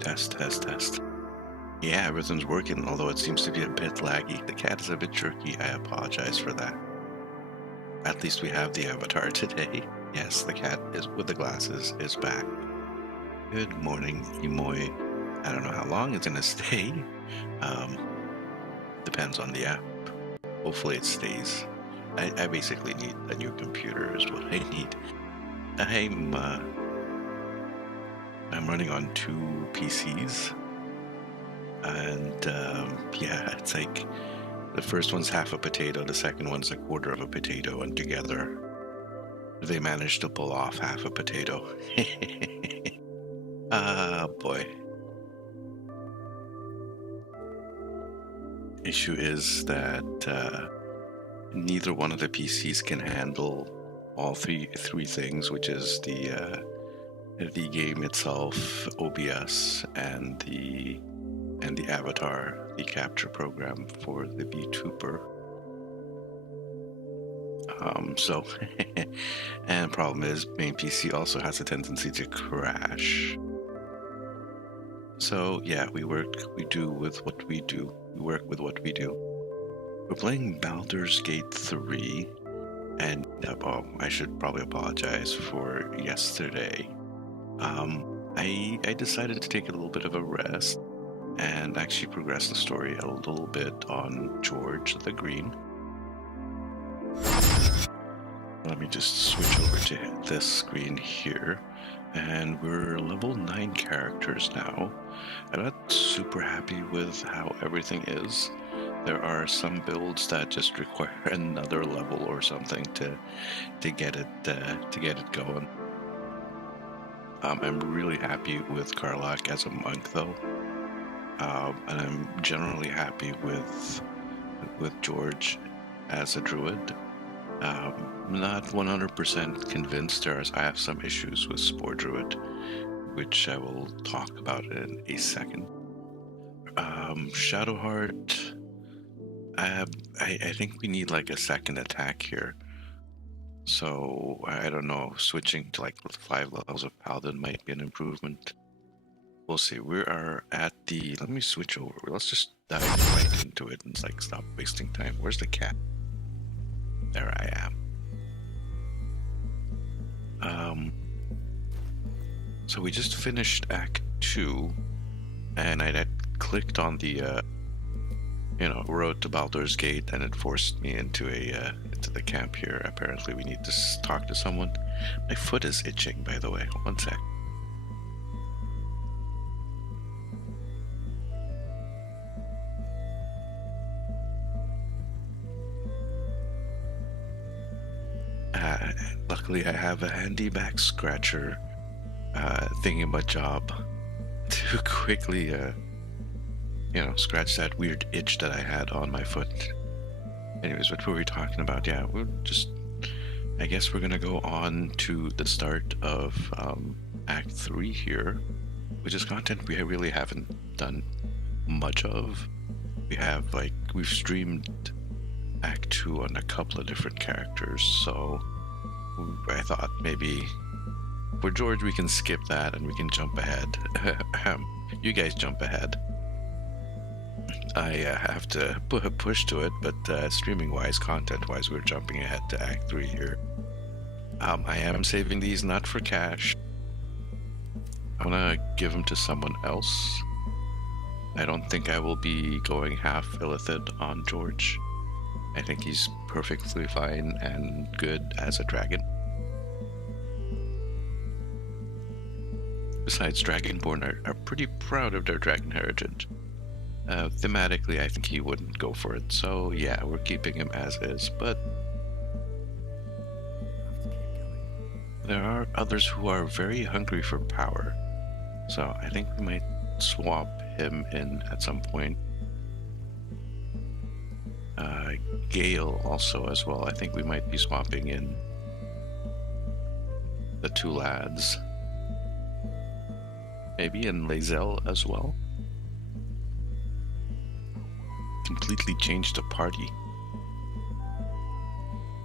Test, test, test. Yeah, everything's working, although it seems to be a bit laggy. The cat is a bit jerky. I apologize for that. At least we have the avatar today. Yes, the cat is with the glasses is back. Good morning, Imoy. I don't know how long it's gonna stay. Depends on the app. Hopefully it stays. I basically need a new computer is what I need. I'm running on 2 PCs, and yeah, it's like the first one's half a potato, the second one's a quarter of a potato, and together they managed to pull off half a potato. Ah, boy. Issue is that neither one of the PCs can handle all three things, which is the game itself, OBS, and the avatar, the capture program for the VTuber. So, and problem is, main PC also has a tendency to crash. So yeah, we work with what we do. We're playing Baldur's Gate 3, and I should probably apologize for yesterday. I decided to take a little bit of a rest. and actually progress the story a little bit on George the Green. Let me just switch over to this screen here, and we're level 9 characters now. I'm not super happy with how everything is. There are some builds that just require another level or something to get it going. I'm really happy with Karlach as a monk though, and I'm generally happy with George as a druid. Not 100% convinced. I have some issues with Spore Druid, which I will talk about in a second. Shadowheart, I think we need like a second attack here. So I don't know, switching to like 5 levels of Paladin might be an improvement. We'll see. We are at the, let me switch over. Let's just dive right into it and like stop wasting time. Where's the cat? There I am. So we just finished Act 2, and I had clicked on the, road to Baldur's Gate, and it forced me into the camp here. Apparently we need to talk to someone. My foot is itching, by the way. One sec. Luckily I have a handy back scratcher thingy-ma-job to quickly scratch that weird itch that I had on my foot. Anyways, what were we talking about? Yeah, I guess we're gonna go on to the start of Act 3 here, which is content we really haven't done much of. We've streamed Act 2 on a couple of different characters, so I thought maybe for George we can skip that and we can jump ahead. You guys jump ahead. I have to push to it, but streaming-wise, content-wise, we're jumping ahead to Act 3 here. I am saving these not for cash. I'm gonna give them to someone else. I don't think I will be going half illithid on George. I think he's perfectly fine and good as a dragon. Besides, Dragonborn are pretty proud of their dragon heritage. Thematically, I think he wouldn't go for it, so yeah, we're keeping him as is, but there are others who are very hungry for power, so I think we might swap him in at some point. Gale also as well. I think we might be swapping in the 2 lads. Maybe in Lae'zel as well. Completely change the party.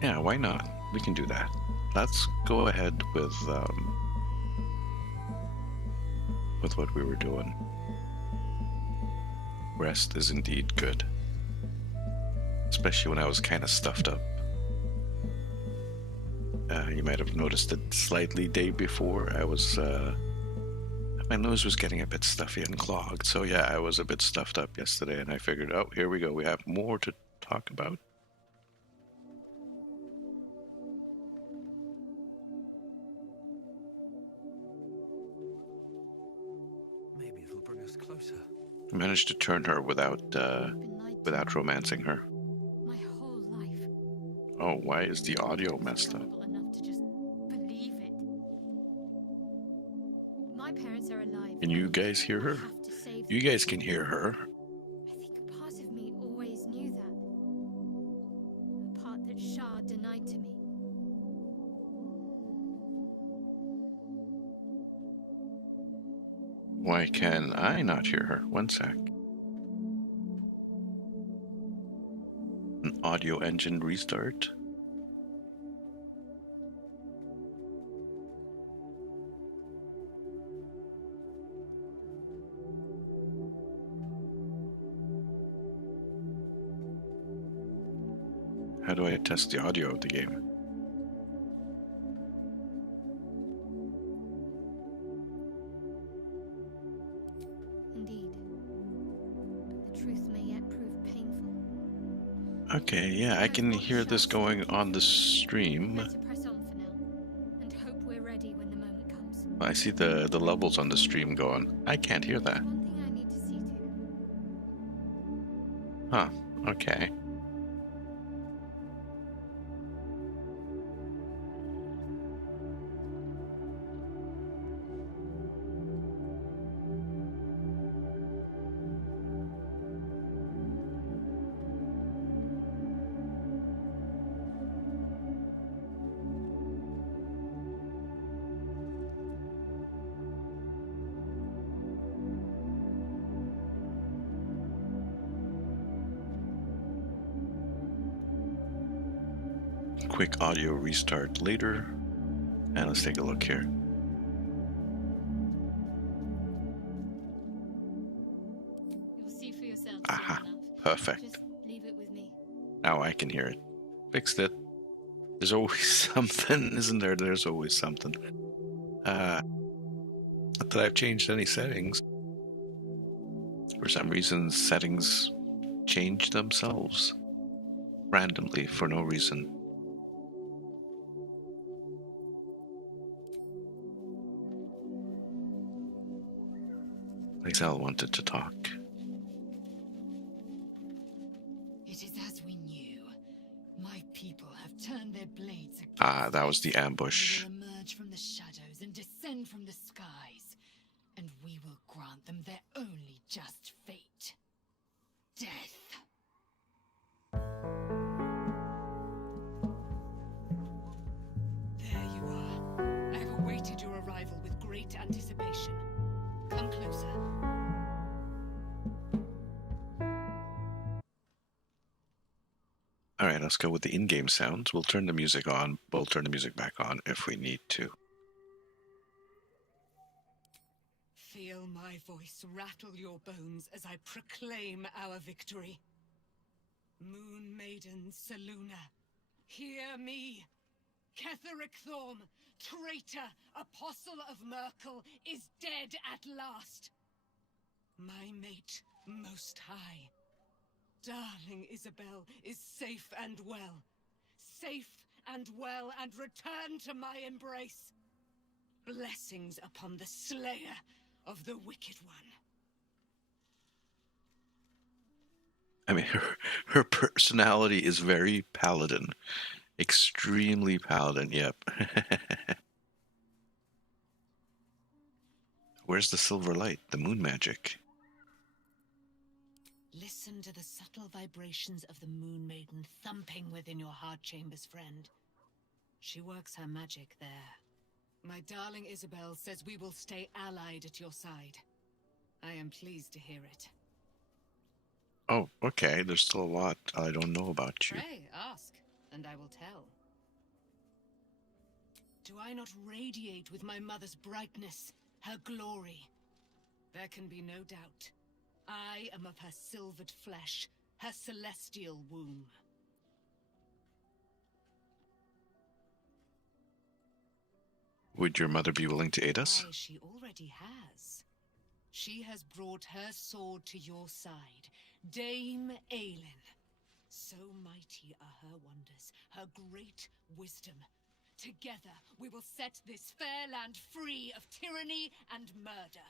Yeah, why not? We can do that. Let's go ahead with what we were doing. Rest is indeed good. Especially when I was kind of stuffed up. You might have noticed it slightly day before. My nose was getting a bit stuffy and clogged, so yeah, I was a bit stuffed up yesterday, and I figured, oh, here we go, we have more to talk about. Maybe it'll bring us closer. I managed to turn her without romancing her. My whole life. Oh, why is the audio messed up? Enough to just believe it. My parents are alive. Can you guys hear her? You guys can hear her. I think a part of me always knew that. A part that Shah denied to me. Why can I not hear her? One sec. An audio engine restart. How do I test the audio of the game? Indeed. Okay, yeah, I can hear this going on the stream. Better press on for now, and hope we're ready when the moment comes. I see the levels on the stream going. I can't hear that. One thing I need to see to. Huh, okay. Quick audio restart later. And let's take a look here. You'll see for yourself Aha, soon enough. perfect. Just leave it with me. Now I can hear it. Fixed it. There's always something, isn't there? There's always something. Not that I've changed any settings. For some reason, settings change themselves randomly for no reason. Exile wanted to talk. It is as we knew. My people have turned their blades against Ah, that was us. the ambush. They will emerge from the shadows and descend from the skies, and we will grant them their only just fate. Death. There you are. I have awaited your arrival with great anticipation. Come closer. Alright, let's go with the in-game sounds. We'll turn the music on. We'll turn the music back on if we need to. Feel my voice rattle your bones as I proclaim our victory. Moon Maiden Seluna, hear me. Ketheric Thorm, traitor, apostle of Merkel, is dead at last. My mate, most high. Darling Isabel is safe and well. Safe and well, and return to my embrace. Blessings upon the slayer of the wicked one. I mean, her personality is very paladin. Extremely paladin, yep. Where's the silver light? The moon magic. Listen to the subtle vibrations of the Moon Maiden thumping within your heart chambers, friend. She works her magic there. My darling Isabel says we will stay allied at your side. I am pleased to hear it. Oh, okay. There's still a lot I don't know about you. Pray, ask, and I will tell. Do I not radiate with my mother's brightness, her glory? There can be no doubt. I am of her silvered flesh, her celestial womb. Would your mother be willing to aid us? Why, she already has. She has brought her sword to your side, Dame Aelin. So mighty are her wonders, her great wisdom. Together we will set this fair land free of tyranny and murder.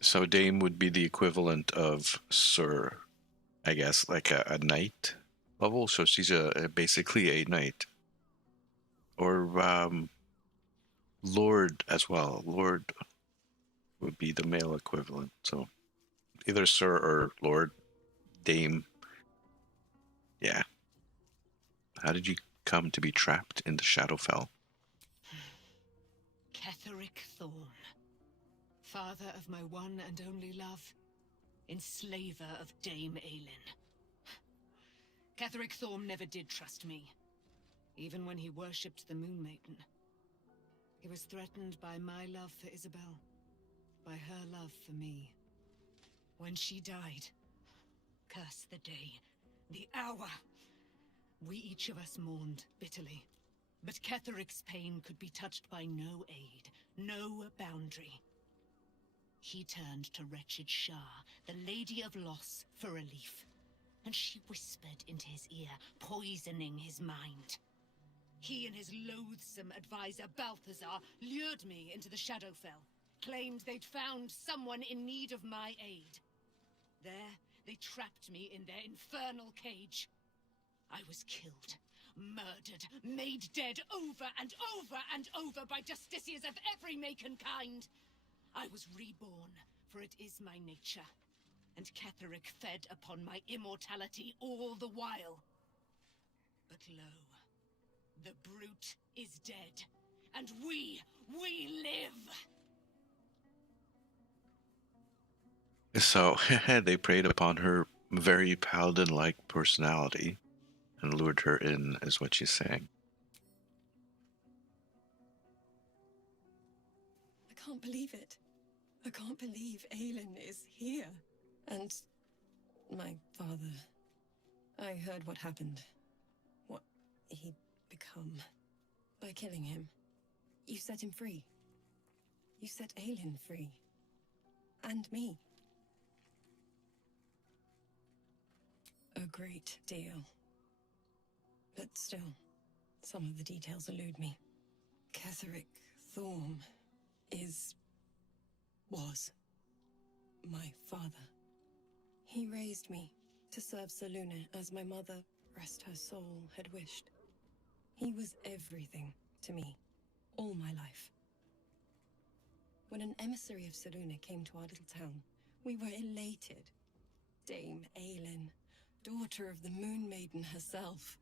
So Dame would be the equivalent of Sir, I guess, like a knight level. So she's basically a knight. Or Lord as well. Lord would be the male equivalent. So either Sir or Lord. Dame. Yeah. How did you come to be trapped in the Shadowfell? Ketheric Thorm, father of my one and only love, enslaver of Dame Aelin. Ketheric Thorm never did trust me, even when he worshipped the Moon Maiden. He was threatened by my love for Isabel, by her love for me. When she died, curse the day, the hour. We each of us mourned bitterly, but Ketheric's pain could be touched by no aid, no boundary. He turned to wretched Shah, the Lady of Loss, for relief. And she whispered into his ear, poisoning his mind. He and his loathsome advisor, Balthazar, lured me into the Shadowfell, claimed they'd found someone in need of my aid. There, they trapped me in their infernal cage. I was killed, murdered, made dead over and over and over by justiciars of every make and kind. I was reborn, for it is my nature, and Ketheric fed upon my immortality all the while. But lo, the brute is dead, and we live! So they preyed upon her very paladin-like personality and lured her in, is what she's saying. I can't believe it. I can't believe Aelin is here. And my father. I heard what happened. What he'd become. By killing him. You set him free. You set Aelin free. And me. A great deal. But still, some of the details elude me. Ketheric Thorm was my father. He raised me to serve Selûne as my mother, rest her soul, had wished. He was everything to me, all my life. When an emissary of Selûne came to our little town, we were elated. Dame Aelin, daughter of the Moon Maiden herself.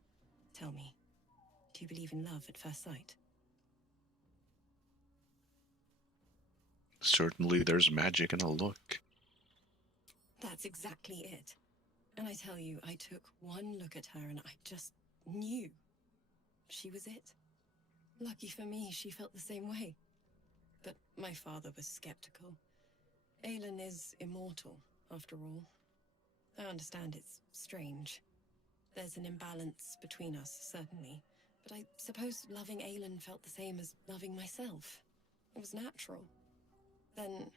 Tell me, do you believe in love at first sight? Certainly there's magic in a look. That's exactly it. And I tell you, I took one look at her and I just knew. She was it. Lucky for me, she felt the same way. But my father was skeptical. Aelin is immortal, after all. I understand it's strange. There's an imbalance between us, certainly. But I suppose loving Aelin felt the same as loving myself. It was natural. Then...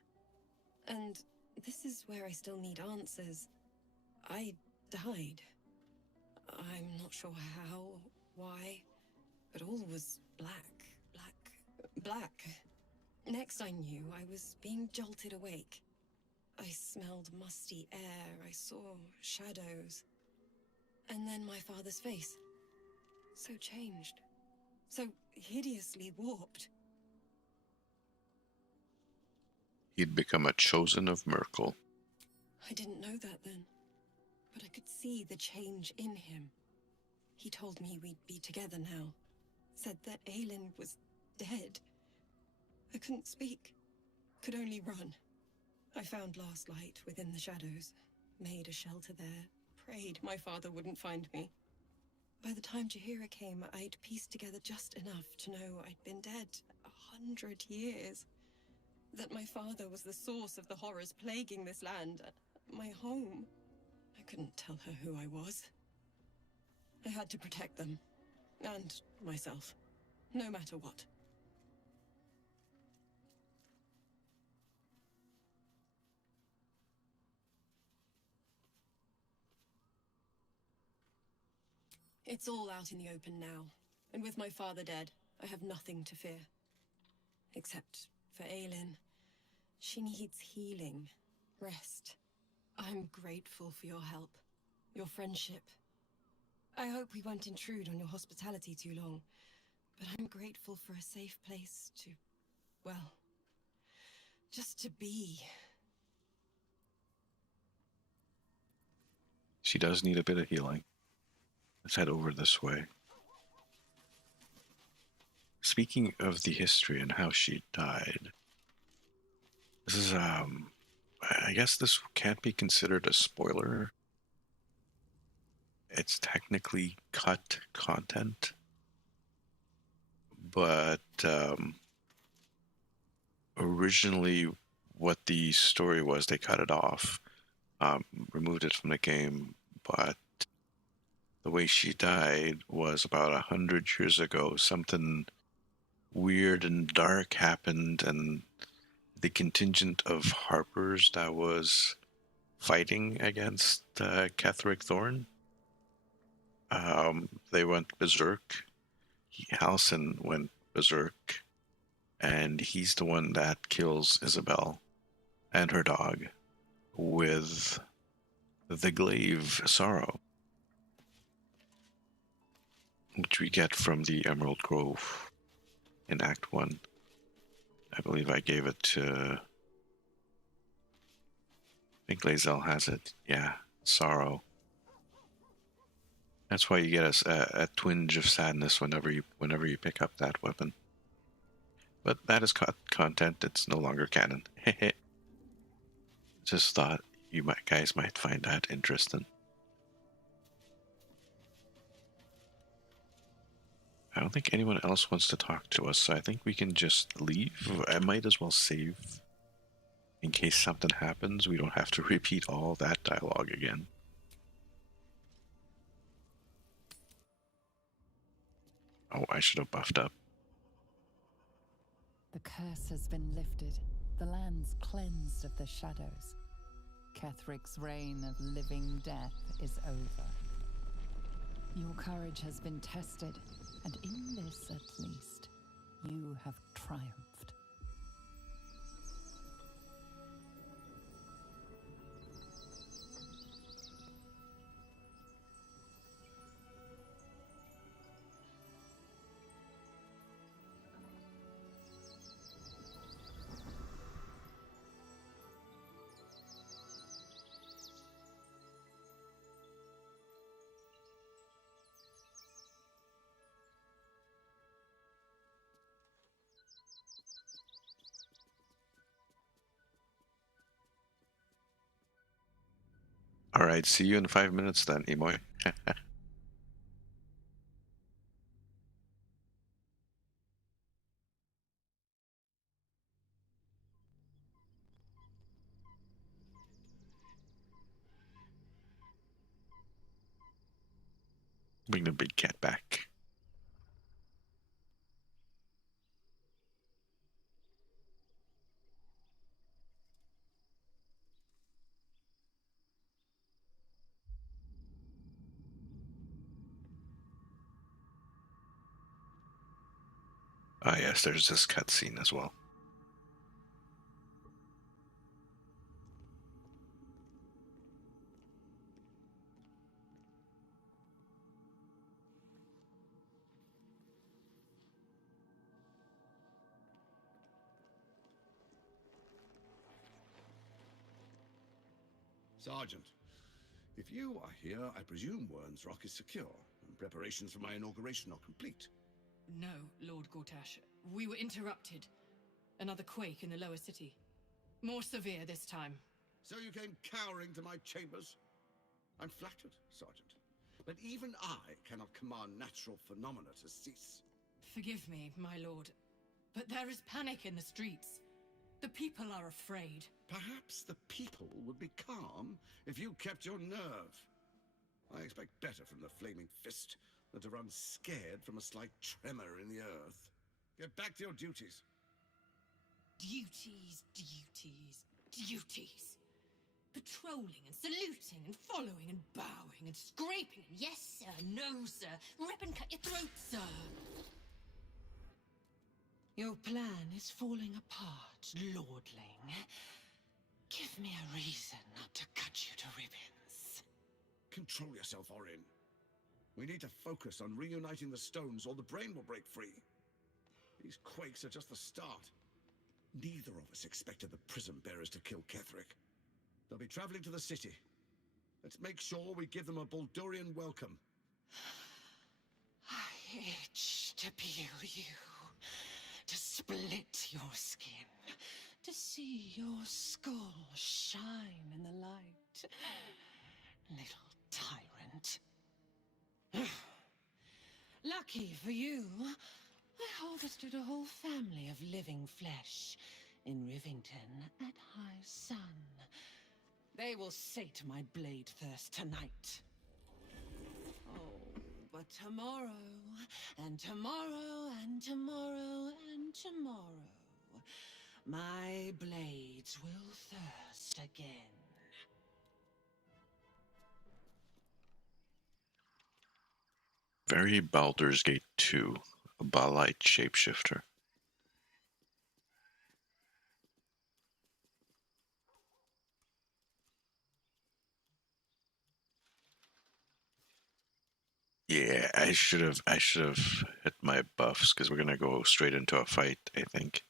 and this is where I still need answers. I died. I'm not sure how, why, but all was black. Next I knew, I was being jolted awake. I smelled musty air, I saw shadows. And then my father's face. So changed. So hideously warped. He'd become a chosen of Merkel. I didn't know that then. But I could see the change in him. He told me we'd be together now. Said that Aelin was dead. I couldn't speak. Could only run. I found last light within the shadows. Made a shelter there. Prayed my father wouldn't find me. By the time Jaheira came, I'd pieced together just enough to know I'd been dead 100 years. That my father was the source of the horrors plaguing this land. My home. I couldn't tell her who I was. I had to protect them. And myself. No matter what. It's all out in the open now. And with my father dead, I have nothing to fear. Except for Aelin. She needs healing. Rest. I'm grateful for your help. Your friendship. I hope we won't intrude on your hospitality too long. But I'm grateful for a safe place to... well... just to be. She does need a bit of healing. Let's head over this way. Speaking of the history and how she died, this is, I guess this can't be considered a spoiler. It's technically cut content, but originally what the story was, they cut it off, removed it from the game, but the way she died was about 100 years ago. Something weird and dark happened, and the contingent of harpers that was fighting against Ketheric Thorn. They went berserk. Halsin went berserk, and he's the one that kills Isabel and her dog with the glaive Sorrow, which we get from the Emerald Grove in Act 1. I believe I gave it to... I think Lae'zel has it. Yeah, Sorrow. That's why you get a twinge of sadness whenever you pick up that weapon. But that is content. It's no longer canon. Just thought you guys might find that interesting. I don't think anyone else wants to talk to us, so I think we can just leave. I might as well save in case something happens. We don't have to repeat all that dialogue again. Oh, I should have buffed up. The curse has been lifted. The land's cleansed of the shadows. Kethric's reign of living death is over. Your courage has been tested, and in this at least, you have triumphed. Alright, see you in 5 minutes then, Emoy. Bring the big cat back. Ah yes, there's this cutscene as well. Sergeant, if you are here, I presume Wern's Rock is secure, and preparations for my inauguration are complete. No, Lord Gortash. We were interrupted. Another quake in the lower city. More severe this time. So you came cowering to my chambers? I'm flattered, Sergeant. But even I cannot command natural phenomena to cease. Forgive me, my lord. But there is panic in the streets. The people are afraid. Perhaps the people would be calm if you kept your nerve. I expect better from the Flaming Fist than to run scared from a slight tremor in the earth. Get back to your duties. Duties, duties, duties. Patrolling and saluting and following and bowing and scraping and yes sir, no sir, rip and cut your throat, sir. Your plan is falling apart, lordling. Give me a reason not to cut you to ribbons. Control yourself, Orin. We need to focus on reuniting the stones or the brain will break free. These quakes are just the start. Neither of us expected the prism bearers to kill Ketheric. They'll be traveling to the city. Let's make sure we give them a Baldurian welcome. I itch to peel you, to split your skin, to see your skull shine in the light. Little tyrant. Lucky for you, I harvested a whole family of living flesh in Rivington at high sun. They will sate my blade thirst tonight. Oh, but tomorrow, and tomorrow, and tomorrow, and tomorrow, my blades will thirst again. Very Baldur's Gate 2, a Balite shapeshifter. Yeah, I should have hit my buffs because we're gonna go straight into a fight, I think.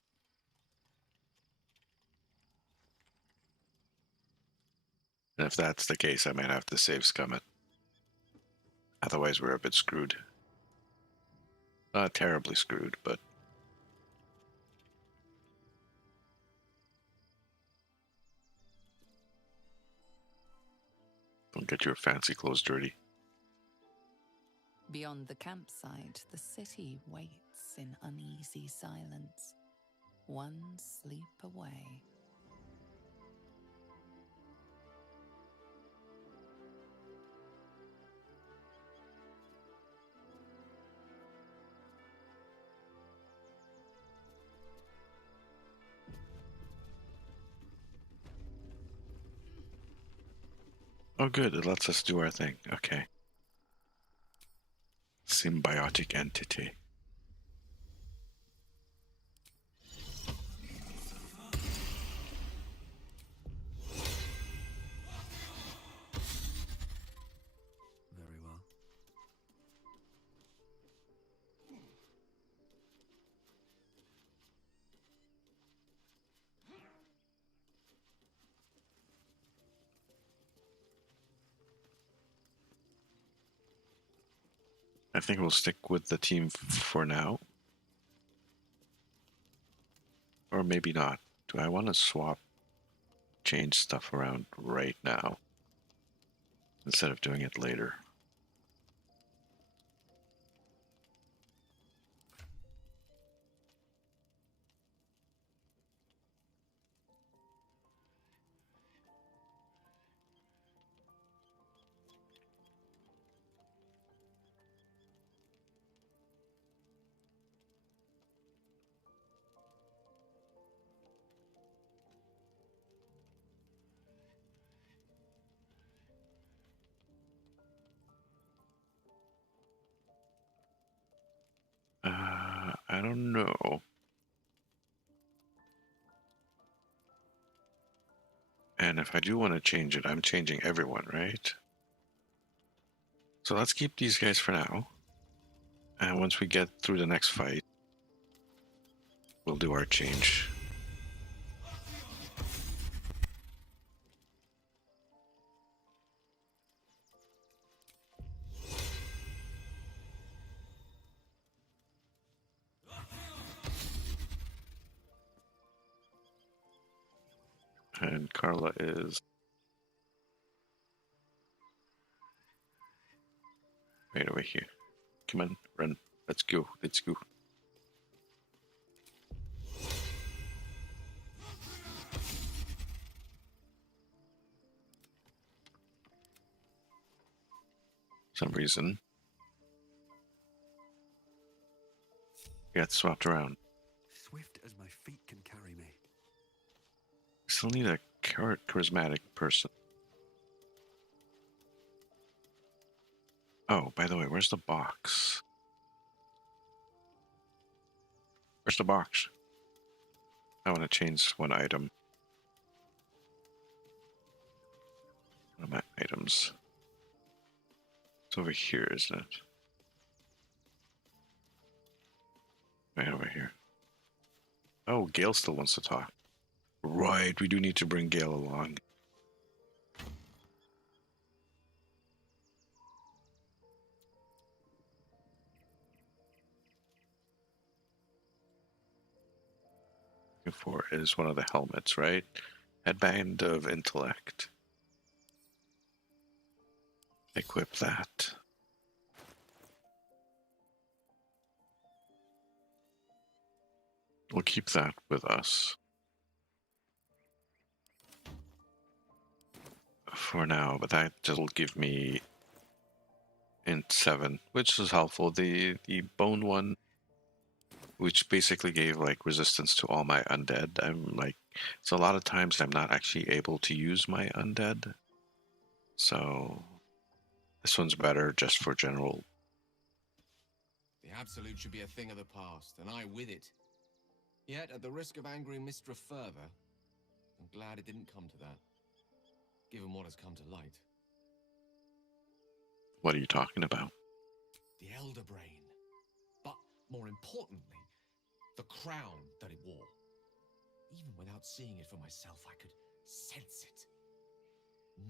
And if that's the case, I might have to save scum it. Otherwise, we're a bit screwed. Not terribly screwed, but don't get your fancy clothes dirty. Beyond the campsite, the city waits in uneasy silence, one sleep away. Oh, good. It lets us do our thing. Okay. Symbiotic entity. Very well. I think we'll stick with the team for now. Or maybe not. Do I want to change stuff around right now instead of doing it later? I don't know. And if I do want to change it, I'm changing everyone, right? So let's keep these guys for now. And once we get through the next fight, we'll do our change. And Carla is right over here. Come on, run. Let's go. Let's go. For some reason, got swapped around. Swift as my feet can carry me. Still need a charismatic person. Oh, by the way, where's the box? Where's the box? I want to change one item. One of my items. It's over here, isn't it? Right over here. Oh, Gale still wants to talk. Right, we do need to bring Gale along. Looking for is one of the helmets, right? Headband of Intellect. Equip that. We'll keep that with us for now, but that'll give me int 7, which is helpful. The bone one which basically gave like resistance to all my undead. I'm like, so a lot of times I'm not actually able to use my undead. So this one's better just for general. The Absolute should be a thing of the past, and I with it. Yet, at the risk of angering Mistra further, I'm glad it didn't come to that, given what has come to light. What are you talking about? The Elder Brain. But, more importantly, the crown that it wore. Even without seeing it for myself, I could sense it.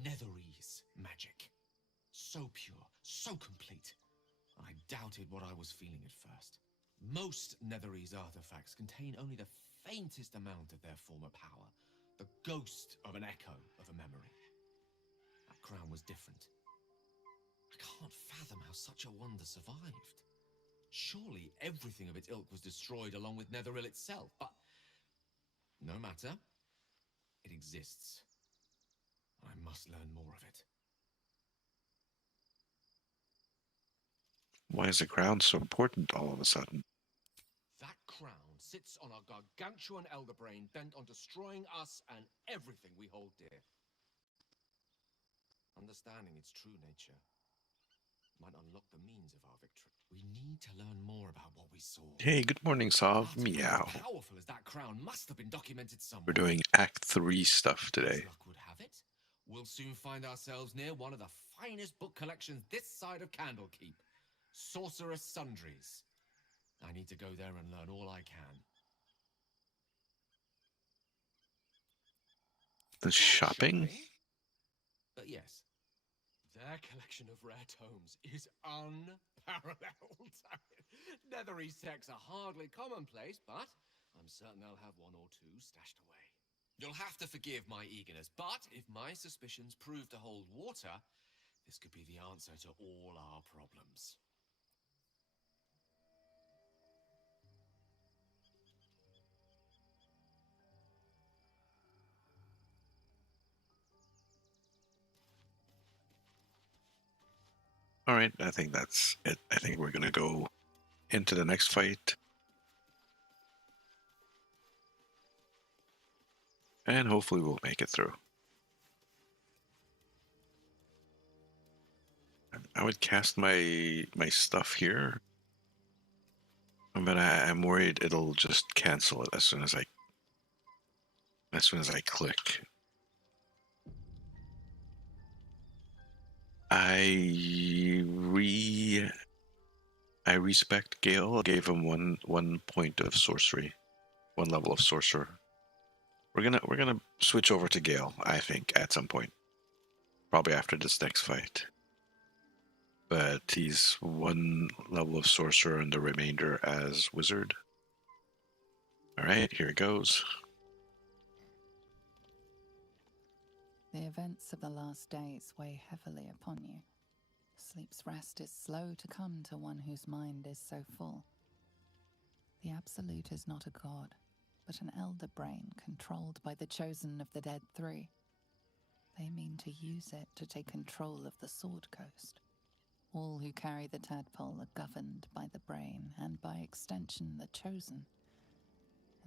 Netherese magic. So pure, so complete. I doubted what I was feeling at first. Most Netherese artifacts contain only the faintest amount of their former power, the ghost of an echo of a memory. That crown was different. I can't fathom how such a wonder survived. Surely everything of its ilk was destroyed along with Netheril itself, but no matter. It exists. I must learn more of it. Why is the crown so important all of a sudden? That crown sits on a gargantuan elder brain bent on destroying us and everything we hold dear. Understanding its true nature might unlock the means of our victory. We need to learn more about what we saw. Hey, good morning, Sov. But Meow. as powerful as that crown must have been documented somewhere. We're doing Act 3 stuff today. As luck would have it, we'll soon find ourselves near one of the finest book collections this side of Candlekeep. Sorcerous Sundries. I need to go there and learn all I can. The shopping? But yes, their collection of rare tomes is unparalleled. Netherese texts are hardly commonplace, but I'm certain they'll have one or two stashed away. You'll have to forgive my eagerness, but if my suspicions prove to hold water, this could be the answer to all our problems. All right, I think that's it. I think we're going to go into the next fight. And hopefully we'll make it through. I would cast my stuff here. But I'm worried it'll just cancel it as soon as I click. I respect Gale. I gave him one point of sorcery, one level of sorcerer. We're gonna switch over to Gale, I think, at some point, probably after this next fight. But he's one level of sorcerer and the remainder as wizard. All right, here it goes. The events of the last days weigh heavily upon you. Sleep's rest is slow to come to one whose mind is so full. The Absolute is not a god, but an elder brain controlled by the chosen of the Dead Three. They mean to use it to take control of the Sword Coast. All who carry the tadpole are governed by the brain, and by extension the chosen.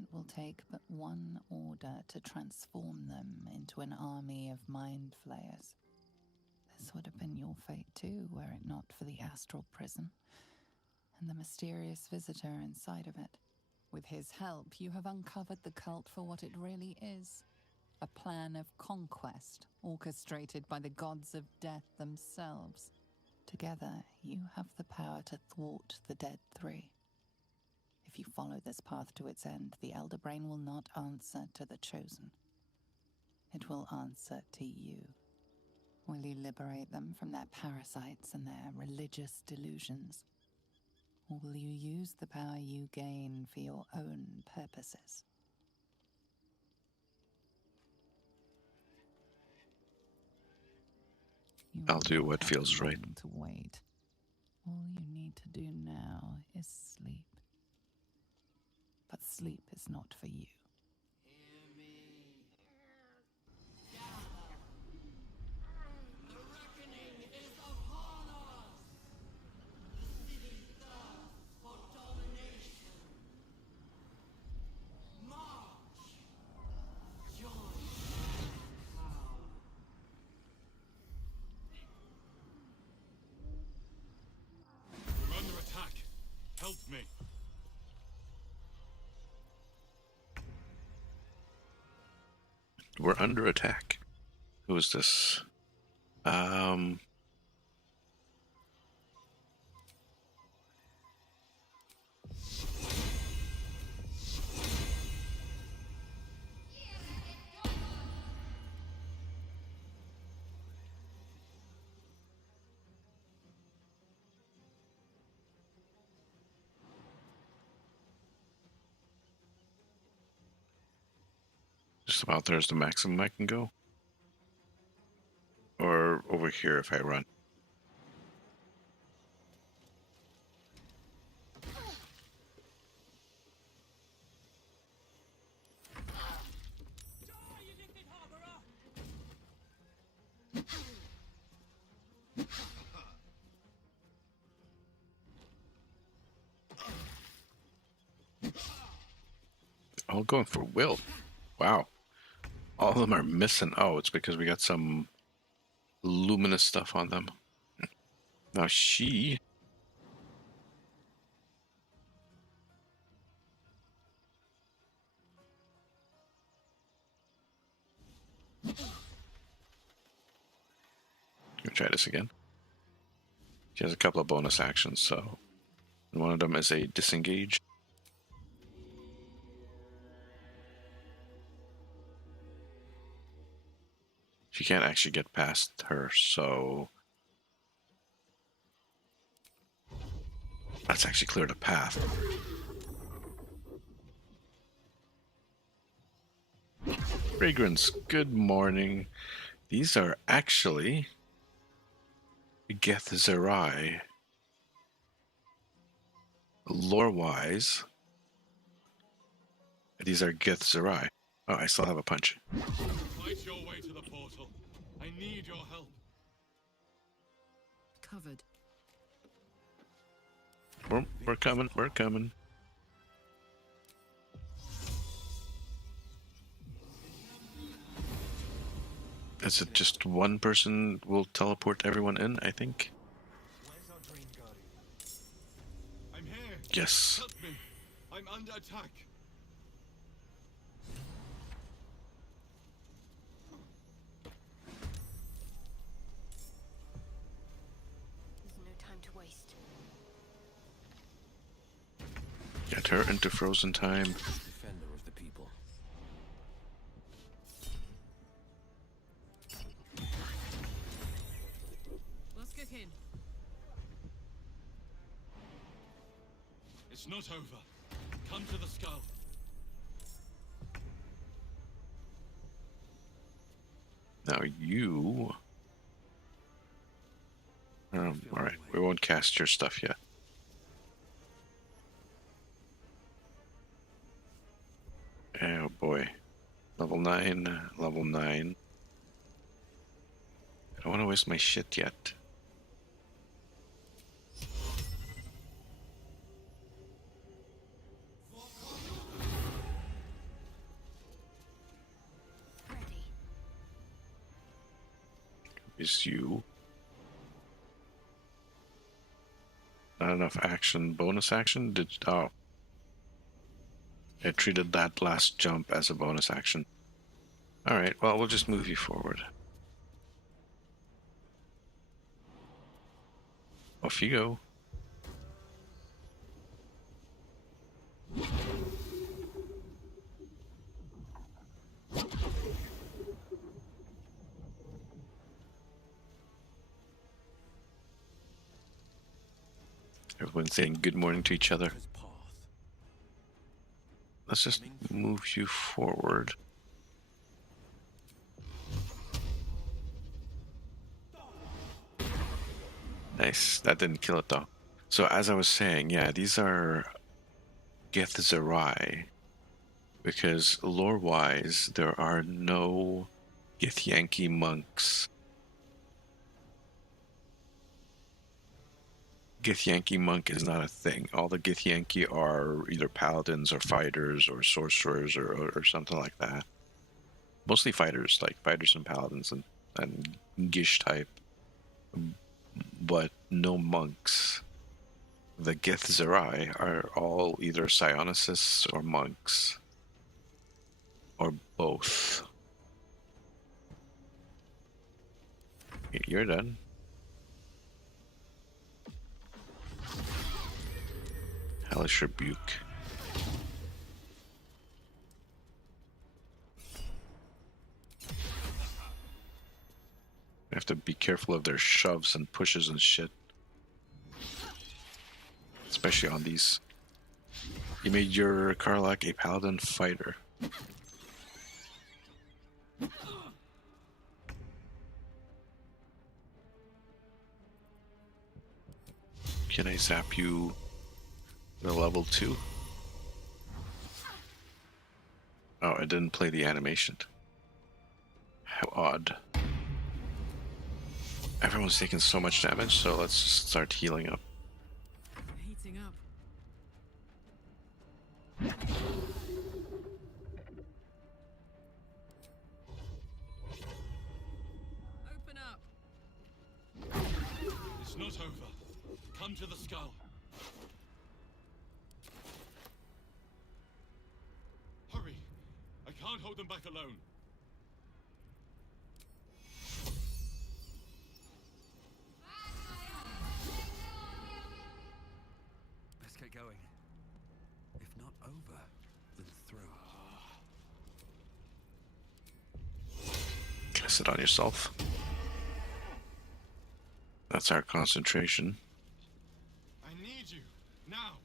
It will take but one order to transform them into an army of mind flayers. This would have been your fate too, were it not for the astral prison and the mysterious visitor inside of it. With his help, you have uncovered the cult for what it really is. A plan of conquest, orchestrated by the gods of death themselves. Together, you have the power to thwart the Dead Three. If you follow this path to its end, the Elder Brain will not answer to the Chosen. It will answer to you. Will you liberate them from their parasites and their religious delusions? Or will you use the power you gain for your own purposes? I'll do what feels right. To wait. All you need to do now is sleep. But sleep is not for you. The reckoning is upon us! The city thirsts for domination. We're under attack. Who is this? Just about there's the maximum I can go. Or over here if I run. All going for Will. Wow. All of them are missing. Oh, it's because we got some luminous stuff on them. Now she... Let me try this again. She has a couple of bonus actions, so... One of them is a disengage. She can't actually get past her, so... That's actually cleared a path. Fragrance, good morning. These are actually... Gethzerai. Lore-wise, these are Gethzerai. Oh, I still have a punch. Fight your way to the portal. I need your help. Covered. We're coming, we're coming. Is it just one person will teleport everyone in, I think? I'm here. Yes. Help me. I'm under attack. There's no time to waste. Get her into frozen time. Defender of the people. Let's get in. It's not over. Come to the skull. Now you... alright, we won't cast your stuff yet. Oh boy. Level 9, level 9. I don't want to waste my shit yet. Ready. Is you. Not enough action. Bonus action? Oh. I treated that last jump as a bonus action. Alright, well, we'll just move you forward. Off you go. Everyone's saying good morning to each other. His path. Let's just move you forward. Nice. That didn't kill it though. So as I was saying, yeah, these are Gethzerai. Because lore-wise, there are no Githyanki monks. Githyanki monk is not a thing. All the Githyanki are either paladins or fighters or sorcerers or something like that. Mostly fighters, like fighters and paladins and Gish type. But no monks. The Githzerai are all either psionicis or monks. Or both. You're done. Hellish Rebuke. You have to be careful of their shoves and pushes and shit. Especially on these. You made your Karlach a paladin fighter. Can I zap you to level 2? Oh, I didn't play the animation. How odd. Everyone's taking so much damage, so let's just start healing up. Heating up. Open up. It's not over. Come to the skull. Hurry! I can't hold them back alone. Let's get going. If not over, then through. Cast it on yourself. That's our concentration. I need you now.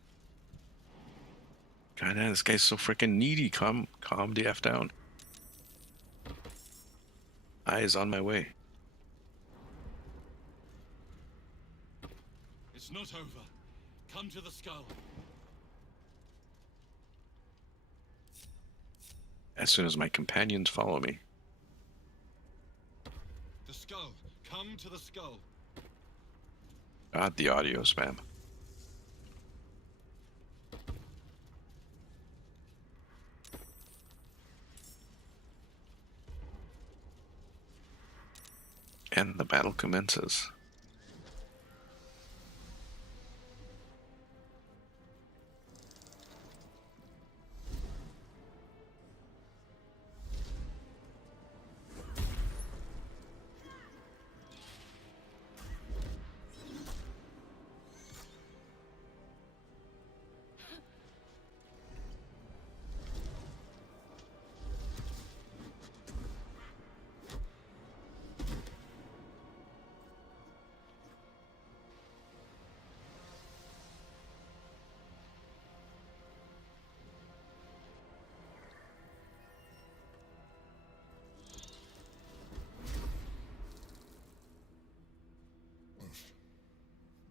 God damn, this guy's so freaking needy. Calm the F down. I is on my way. It's not over. Come to the skull. As soon as my companions follow me. The skull. Come to the skull. God, the audio spam. And the battle commences.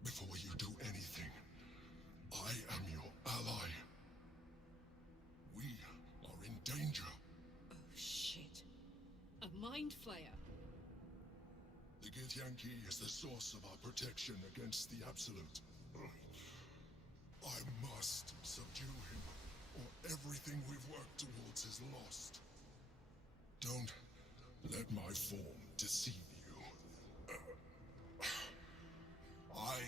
Before you do anything, I am your ally. We are in danger. Oh, shit. A mind flayer. The Githyanki is the source of our protection against the Absolute. I must subdue him, or everything we've worked towards is lost. Don't let my form deceive you. I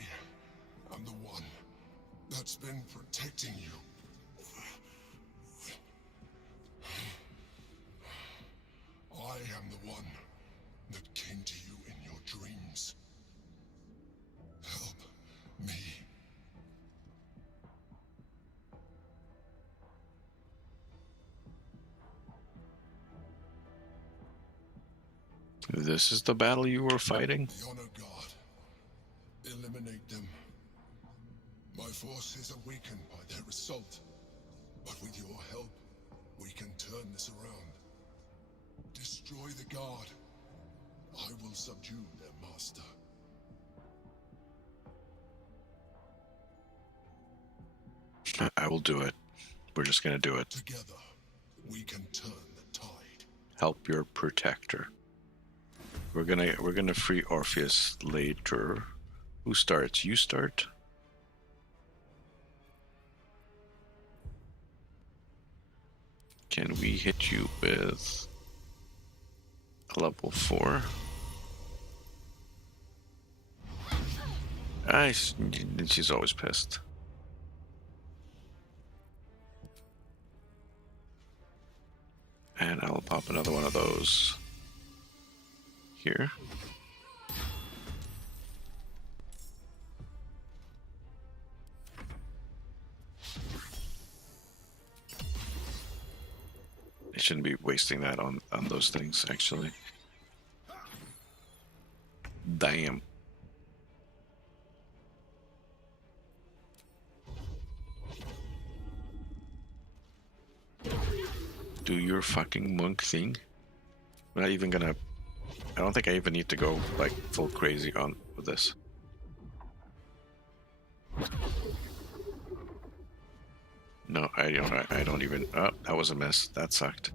am the one that's been protecting you. I am the one that came to you in your dreams. Help me. This is the battle you were fighting? The Honor God. Eliminate them. My force is awakened by their assault. But with your help, we can turn this around. Destroy the Guard. I will subdue their master. I will do it. We're just gonna do it. Together, we can turn the tide. Help your protector. We're gonna free Orpheus later. Who starts? You start? Can we hit you with a level 4? She's always pissed. And I'll pop another one of those here. shouldn't be wasting that on those things, actually. Damn. Do your fucking monk thing. We're not even gonna... I don't think I even need to go, like, full crazy on with this. No, I don't even... Oh, that was a miss. That sucked.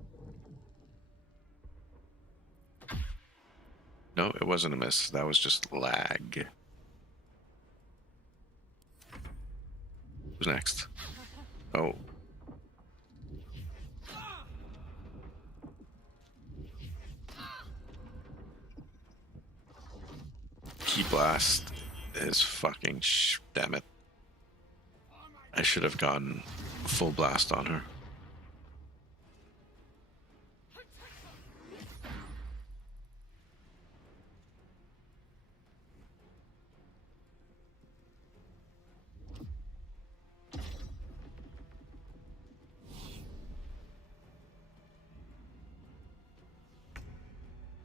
No, it wasn't a miss. That was just lag. Who's next? Oh. Key blast is fucking damn it. I should have gone full blast on her.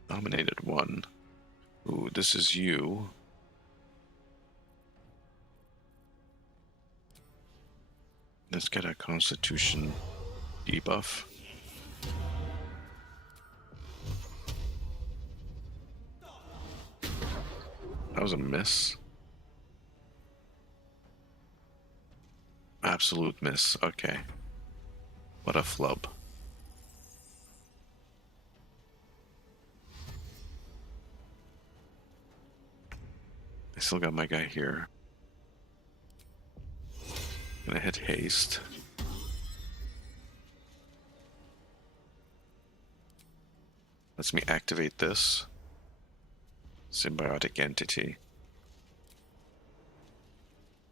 Dominated one. Ooh, this is you. Let's get a constitution debuff. That was a miss. Absolute miss. Okay. What a flub. I still got my guy here. Gonna hit haste. Lets me activate this symbiotic entity.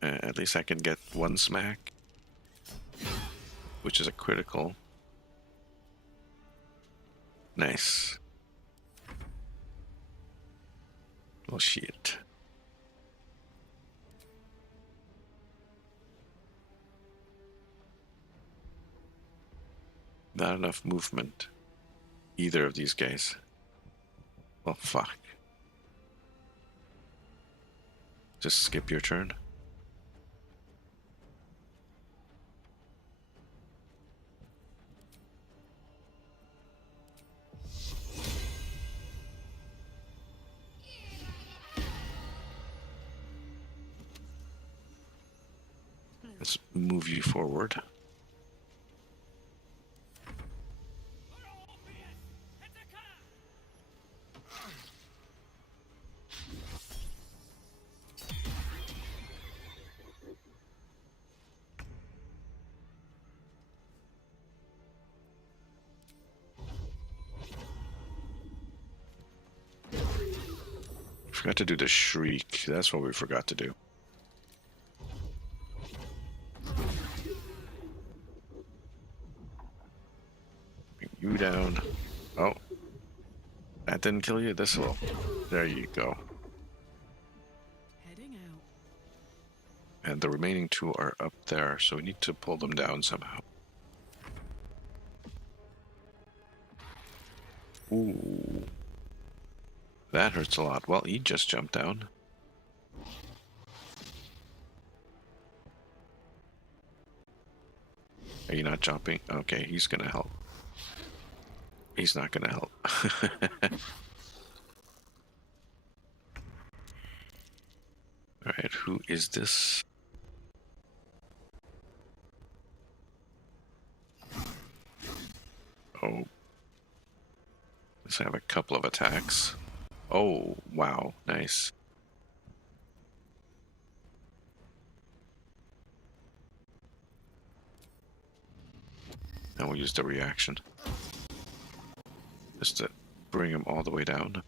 At least I can get one smack, which is a critical. Nice. Well, shit. Not enough movement. Either of these guys. Well, fuck. Just skip your turn. Let's move you forward. Forgot to do the shriek. That's what we forgot to do. Bring you down. Oh. That didn't kill you? This will. There you go. Heading out. And the remaining two are up there, so we need to pull them down somehow. Ooh. That hurts a lot. Well, he just jumped down. Are you not jumping? Okay, he's gonna help. He's not gonna help. Alright, who is this? Oh. Let's have a couple of attacks. Oh, wow, nice. Now we'll use the reaction. Just to bring him all the way down.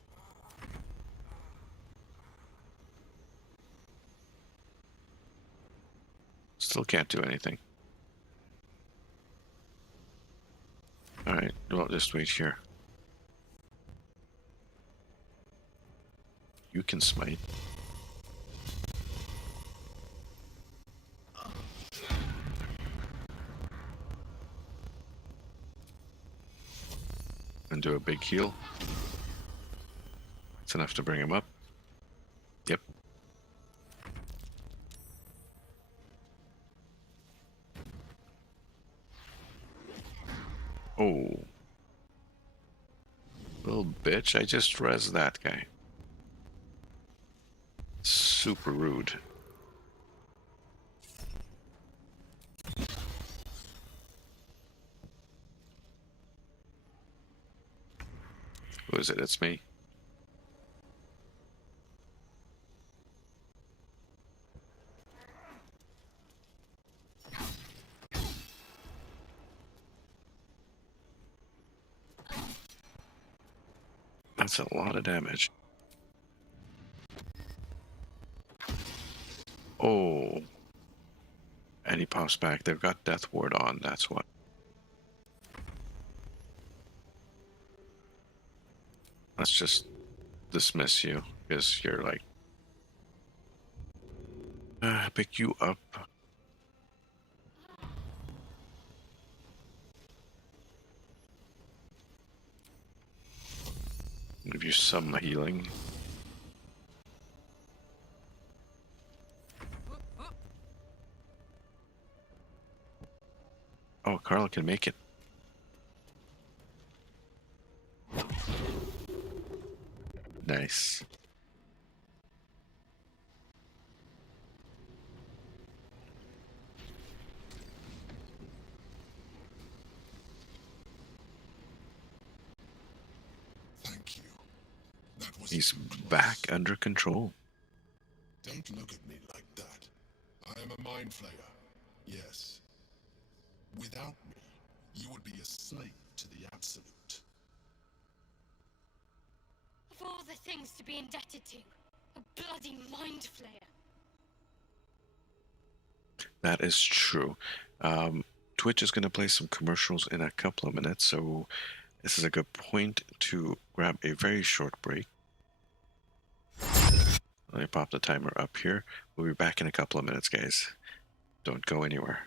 Still can't do anything. Alright, well, just wait here. You can smite. and do a big heal. That's enough to bring him up. Yep. Oh. Little bitch, I just rezzed that guy. Super rude. Who is it? It's me. That's a lot of damage. Oh. And he pops back. They've got Death Ward on, that's what. Let's just dismiss you, because you're like... pick you up. Give you some healing. Oh, Carl can make it. Nice. Thank you. That was He's too close. back under control. Don't look at me like that. I am a mind flayer. Yes. Without me, you would be a slave to the Absolute. Of all the things to be indebted to, a bloody mind flayer. That is true. Twitch is going to play some commercials in a couple of minutes, so this is a good point to grab a very short break. Let me pop the timer up here. We'll be back in a couple of minutes, guys. Don't go anywhere.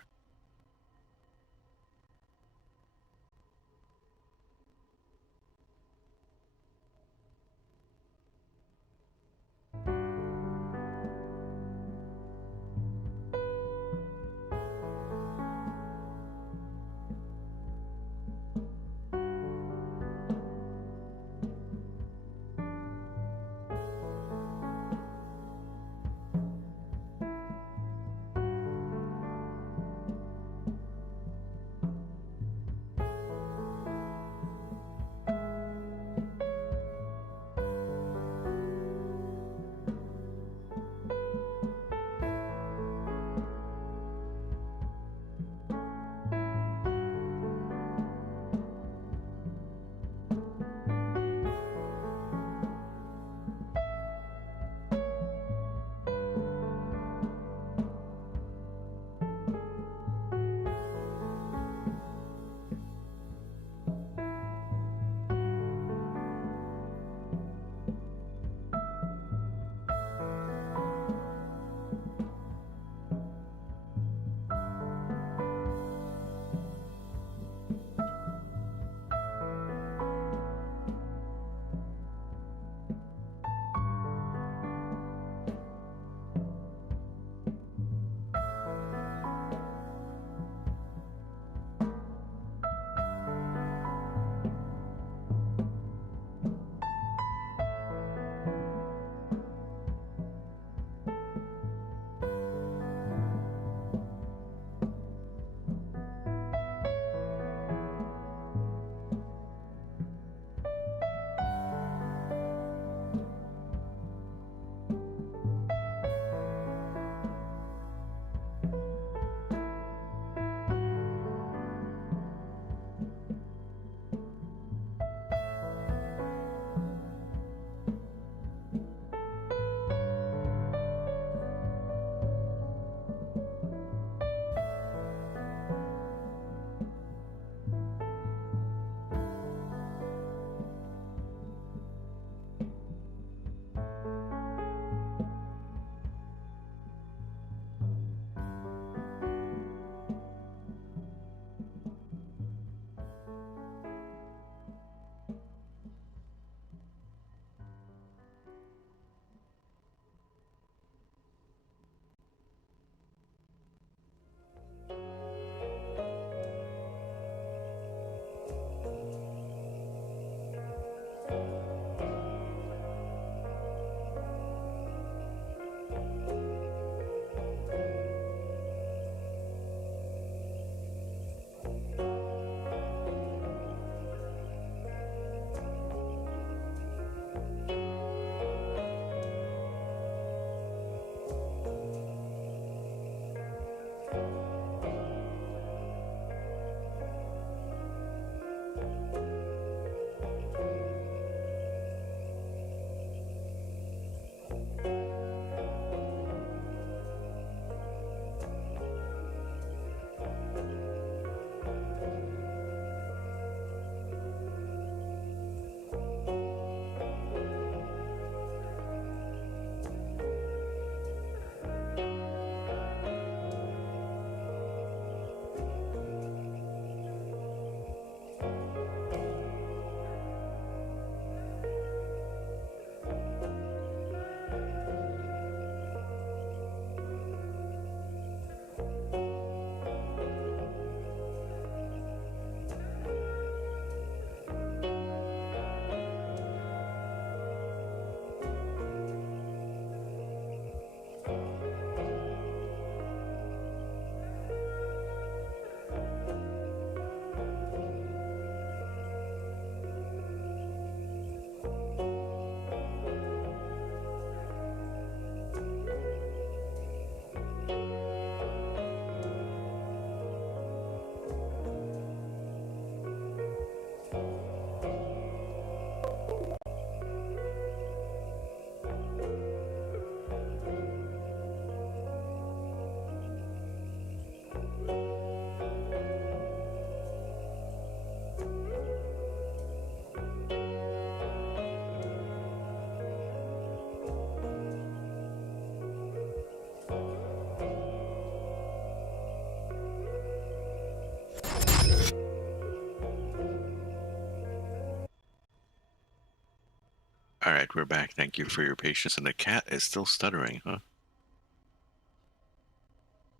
Alright, we're back. Thank you for your patience. And the cat is still stuttering, huh?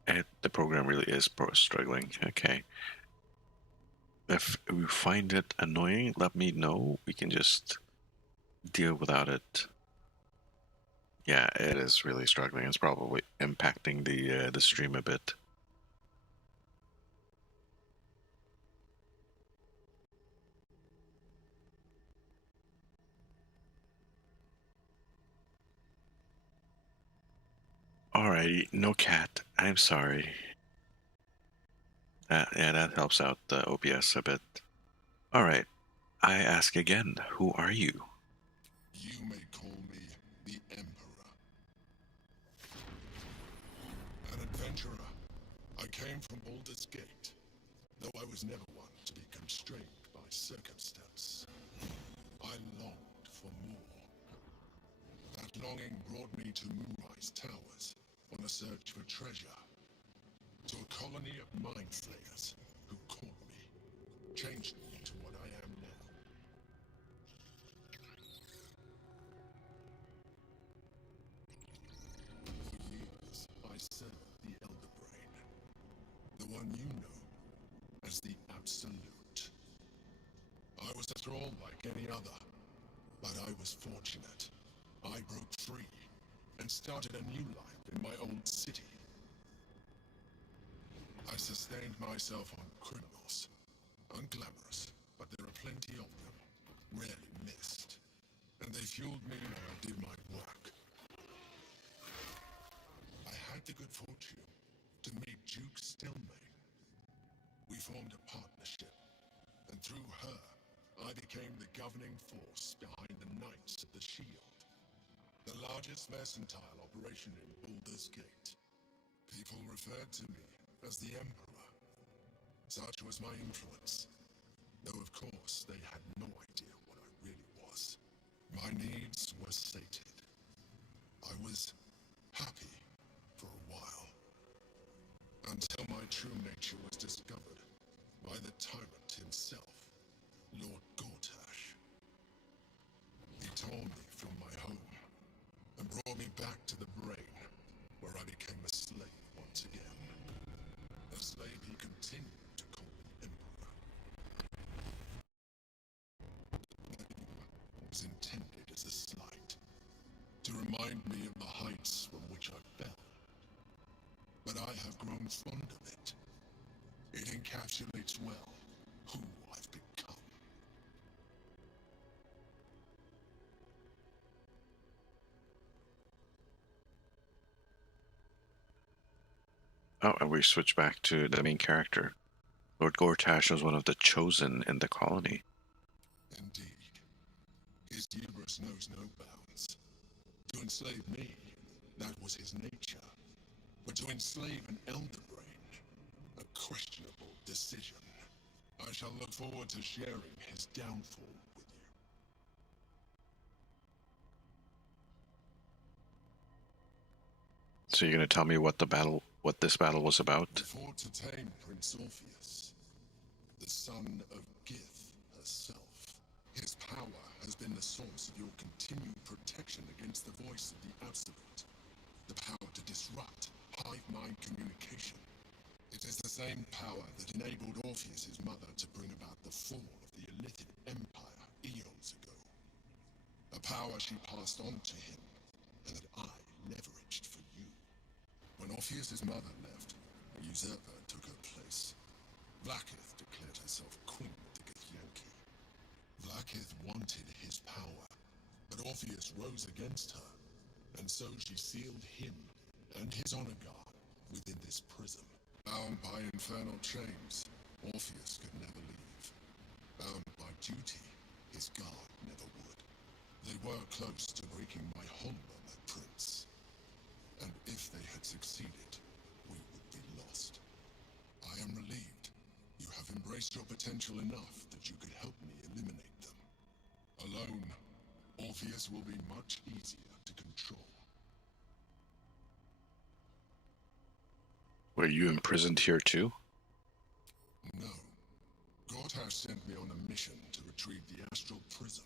And the program really is struggling. Okay. If you find it annoying, let me know. We can just deal without it. Yeah, it is really struggling. It's probably impacting the stream a bit. Alrighty, no cat. I'm sorry. Yeah, that helps out the OBS a bit. Alright, I ask again, who are you? You may call me the Emperor. An adventurer. I came from Baldur's Gate, though I was never one to be constrained by circumstance. I longed for more. That longing brought me to Moonrise Towers on a search for treasure. To a colony of mind flayers who caught me, changed me to what I am now. For years, I served the Elder Brain, the one you know as the Absolute. I was a thrall like any other, but I was fortunate. I broke free and started a new life in my old city. I sustained myself on criminals. Unglamorous, but there are plenty of them, rarely missed. And they fueled me while I did my work. I had the good fortune to meet Duke Stillmain. We formed a partnership, and through her, I became the governing force behind the Knights of the Shield, the largest mercantile operation in Baldur's Gate. People referred to me as the Emperor. Such was my influence, though of course they had no idea what I really was. My needs were sated. I was happy for a while, until my true nature was discovered by the tyrant himself, Lord Gortash. He tore me from my home and brought me back to the Brain, where I became a slave once again. A slave he continued to call me Emperor. The name was intended as a slight, to remind me of the heights from which I fell. But I have grown fond of it. It encapsulates well who I've become. Oh, and we switch back to the main character. Lord Gortash was one of the chosen in the colony. Indeed. His hubris knows no bounds. To enslave me, that was his nature. But to enslave an Elder Brain, a questionable decision. I shall look forward to sharing his downfall with you. So you're gonna tell me what this battle was about? We fought to tame Prince Orpheus, the son of Gith herself. His power has been the source of your continued protection against the voice of the Absolute. The power to disrupt hive-mind communication. It is the same power that enabled Orpheus's mother to bring about the fall of the Illithid Empire eons ago. A power she passed on to him, and that I leveraged for you. When Orpheus's mother left, a usurper took her place. Vlaakith declared herself queen of the Githyanki. Vlaakith wanted his power, but Orpheus rose against her, and so she sealed him and his honor guard within this prison. Bound by infernal chains, Orpheus could never leave. Bound by duty, his guard never would. They were close to breaking my hold on that prince. And if they had succeeded, we would be lost. I am relieved. You have embraced your potential enough that you could help me eliminate them. Alone, Orpheus will be much easier to control. Were you imprisoned here too? No. Gortash sent me on a mission to retrieve the Astral Prism.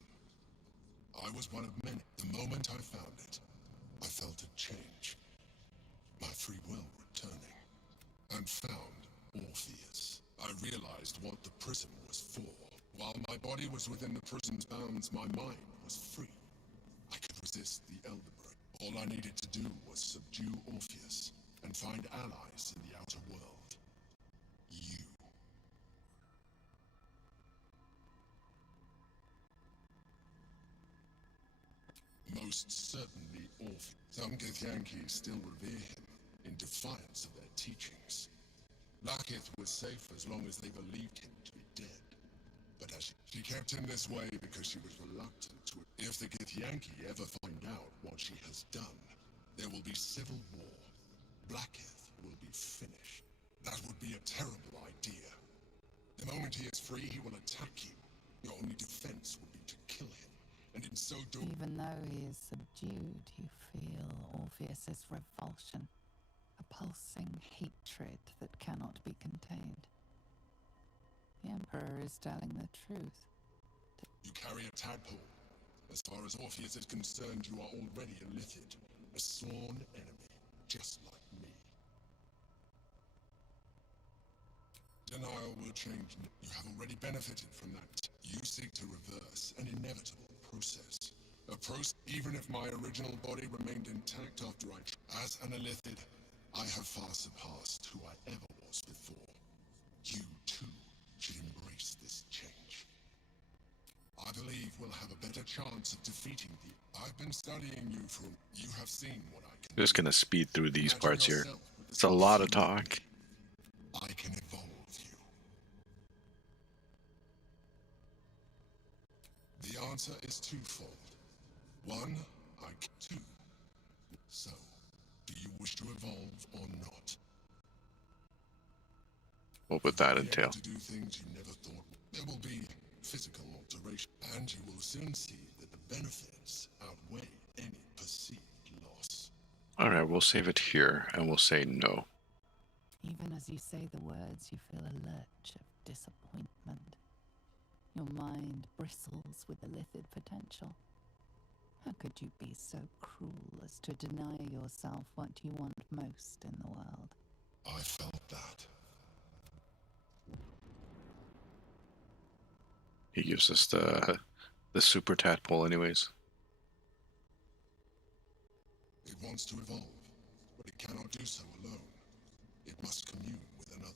I was one of many. The moment I found it, I felt a change. My free will returning. And found Orpheus. I realized what the prison was for. While my body was within the prison's bounds, my mind was free. I could resist the Elder Brain. All I needed to do was subdue Orpheus and find allies in the outer world. You. Most certainly Orpheus. Some Githyanki still revere him in defiance of their teachings. Lakith was safe as long as they believed him to be dead. But as she kept him this way because she was reluctant to. If the Githyanki ever find out what she has done, there will be civil war. Blackith will be finished. That would be a terrible idea. The moment he is free, he will attack you. Your only defense will be to kill him. And in so doing... Even though he is subdued, you feel Orpheus's revulsion. A pulsing hatred that cannot be contained. The Emperor is telling the truth. You carry a tadpole. As far as Orpheus is concerned, you are already a Lithid. A sworn enemy, just like me. Denial will change. You have already benefited from that. You seek to reverse an inevitable process. A process, even if my original body remained intact after as an Illithid, I have far surpassed who I ever was before. You, too, should embrace this change. I believe we'll have a better chance of defeating the... I've been studying you for... You have seen what I can... Just gonna speed through these parts here. It's a lot of talk. I can evolve you. The answer is twofold. One, two. So, do you wish to evolve or not? What would that entail? To do things you never thought. There will be physical alteration, and you will soon see that the benefits outweigh any perceived loss. Alright, we'll save it here, and we'll say no. Even as you say the words, you feel a lurch of disappointment. Your mind bristles with Illithid potential. How could you be so cruel as to deny yourself what you want most in the world? I felt that. He gives us the super tadpole anyways. It wants to evolve, but it cannot do so alone. It must commune with another.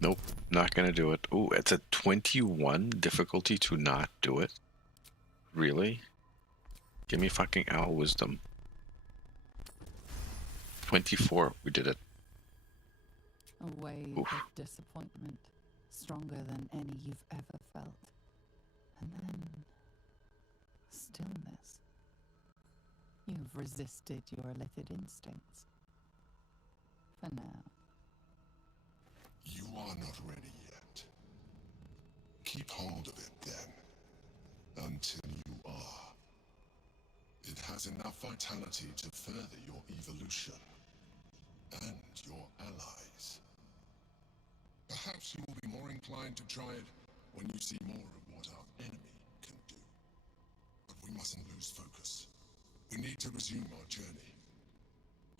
Nope, not gonna do it. Oh, it's a 21 difficulty to not do it. Really? Give me fucking owl wisdom. 24, we did it. A wave of disappointment, stronger than any you've ever felt. And then... stillness. You've resisted your Illithid instincts. For now. You are not ready yet. Keep hold of it then, until you are. It has enough vitality to further your evolution, and your allies. Perhaps you will be more inclined to try it when you see more of what our enemy can do. But we mustn't lose focus. We need to resume our journey.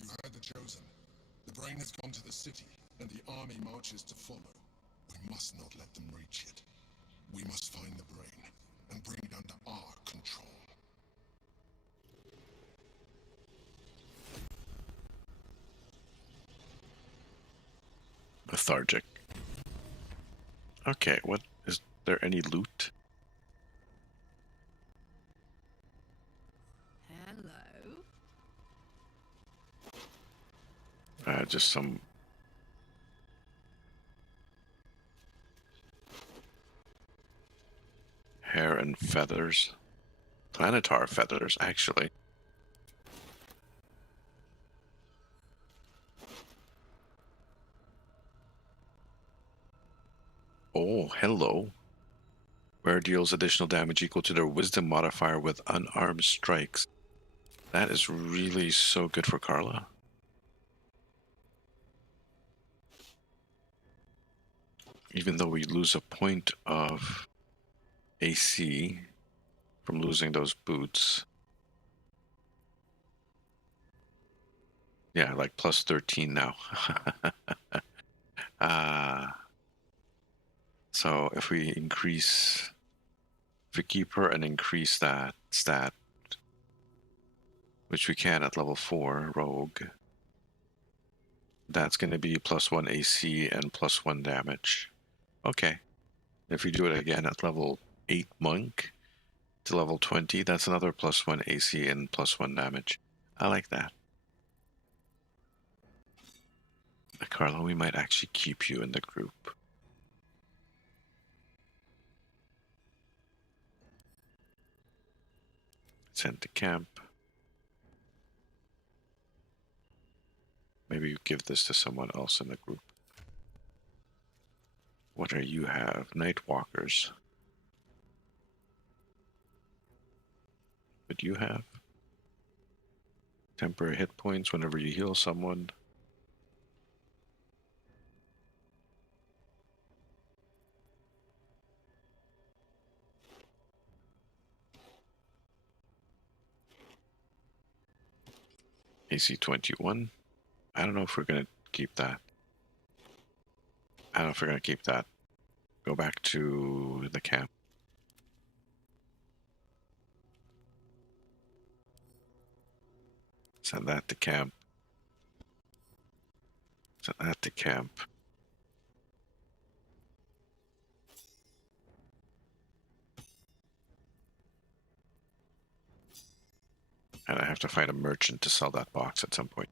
You heard the Chosen. The brain has gone to the city, and the army marches to follow. We must not let them reach it. We must find the brain, and bring it under our control. Lethargic. Okay, what is there any loot? Hello. Just some hair and feathers. Planetar feathers, actually. Oh, hello. Where deals additional damage equal to their wisdom modifier with unarmed strikes. That is really so good for Carla. even though we lose a point of AC from losing those boots. Yeah, like plus 13 now. So if we keep her and increase that stat, which we can at level 4, Rogue, that's going to be plus 1 AC and plus 1 damage. Okay. If we do it again at level 8 Monk to level 20, that's another plus 1 AC and plus 1 damage. I like that. Carlo, we might actually keep you in the group. Send to camp. Maybe you give this to someone else in the group. What do you have? Nightwalkers. What do you have? Temporary hit points whenever you heal someone. AC 21. I don't know if we're going to keep that. I don't know if we're going to keep that. Go back to the camp. Send that to camp. Send that to camp. And I have to find a merchant to sell that box at some point.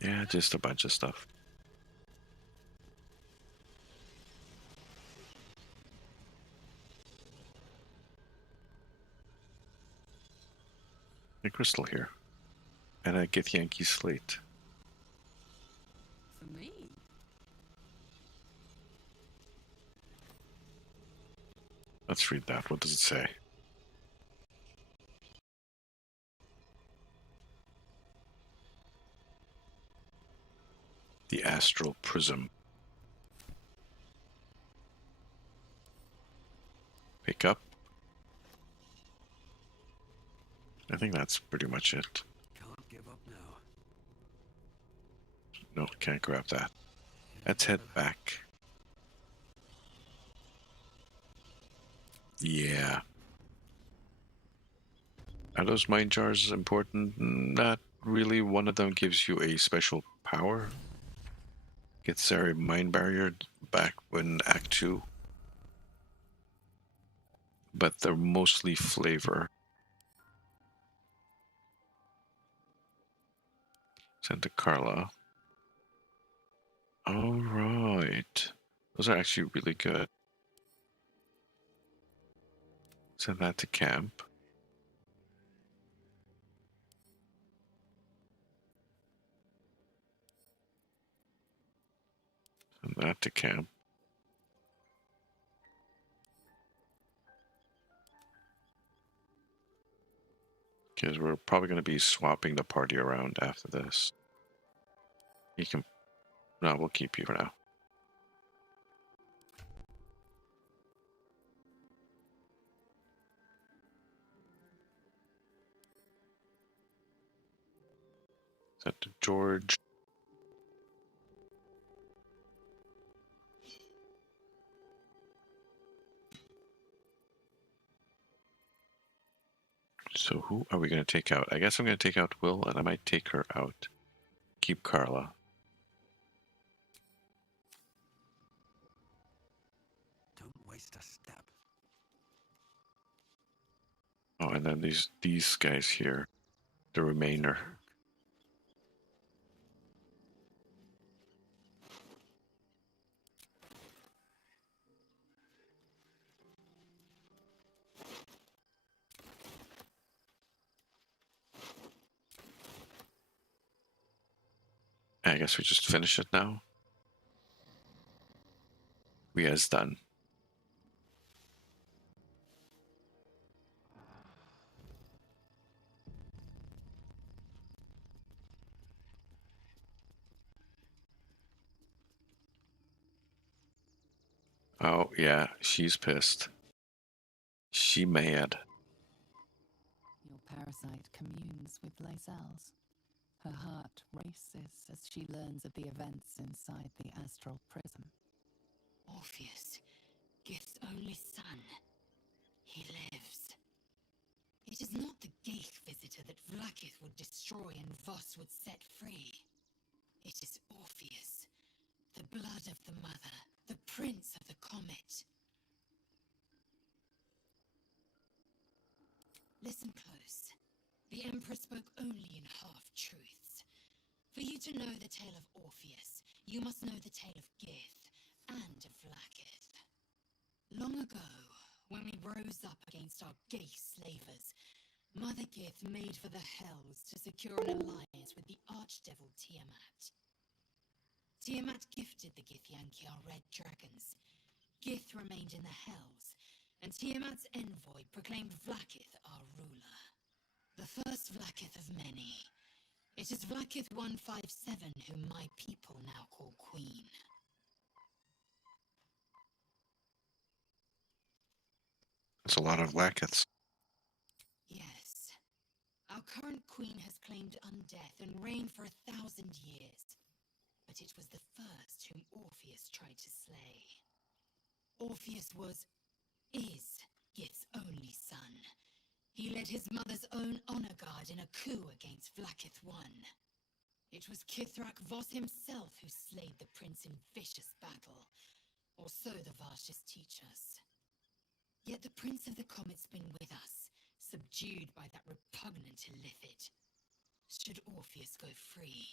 Yeah, just a bunch of stuff. A crystal here. And a Githyanki slate. For me? Let's read that. What does it say? The Astral Prism. Pick up. I think that's pretty much it. Can't give up now. No, can't grab that. Let's head back. Yeah. Are those mind jars important? Not really. One of them gives you a special power. Gets their mind barrier back when Act 2. But they're mostly flavor. Send to Carla. Alright. Those are actually really good. Send that to camp. Send that to camp. Because we're probably going to be swapping the party around after this. You can... No, we'll keep you for now. Send to George. So who are we going to take out? I guess I'm going to take out Will, and I might take her out. Keep Carla. Don't waste a step. Oh, and then these guys here. The Remainer. I guess we just finish it now. We has done. Oh, yeah, she's pissed. She mad. Your parasite communes with Lae'zel's. Her heart races as she learns of the events inside the astral prism. Orpheus, Gith's only son. He lives. It is not the Geich visitor that Vlaakith would destroy and Voss would set free. It is Orpheus, the blood of the mother, the prince of the comet. Listen close. The Emperor spoke only in half-truths. For you to know the tale of Orpheus, you must know the tale of Gith and of Vlaakith. Long ago, when we rose up against our gay slavers, Mother Gith made for the Hells to secure an alliance with the archdevil Tiamat. Tiamat gifted the Githyanki our red dragons. Gith remained in the Hells, and Tiamat's envoy proclaimed Vlaakith our ruler. The first Vlaakith of many. It is Vlaakith 157 whom my people now call Queen. It's a lot of Vlaakiths. Yes. Our current queen has claimed undeath and reigned for 1,000 years. But it was the first whom Orpheus tried to slay. Orpheus is Gith's only son. He led his mother's own honor guard in a coup against Vlaakith I. It was Kithrak Voss himself who slayed the prince in vicious battle, or so the Varshas teach us. Yet the Prince of the Comet's been with us, subdued by that repugnant illithid. Should Orpheus go free,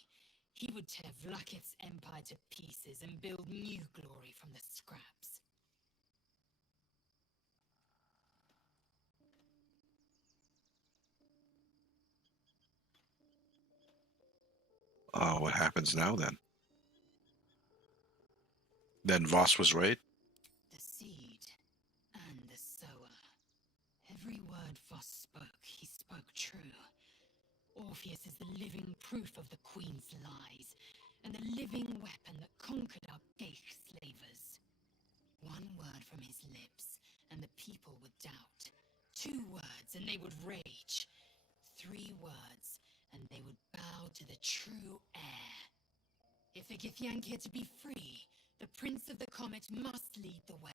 he would tear Vlaakith's empire to pieces and build new glory from the scraps. Oh, what happens now then? Then Voss was right? The seed and the sower. Every word Voss spoke, he spoke true. Orpheus is the living proof of the Queen's lies, and the living weapon that conquered our Geich slavers. One word from his lips, and the people would doubt. 2 words, and they would rage. 3 words, and they would bow to the true heir. If the Githyanki are to be free, the Prince of the Comet must lead the way.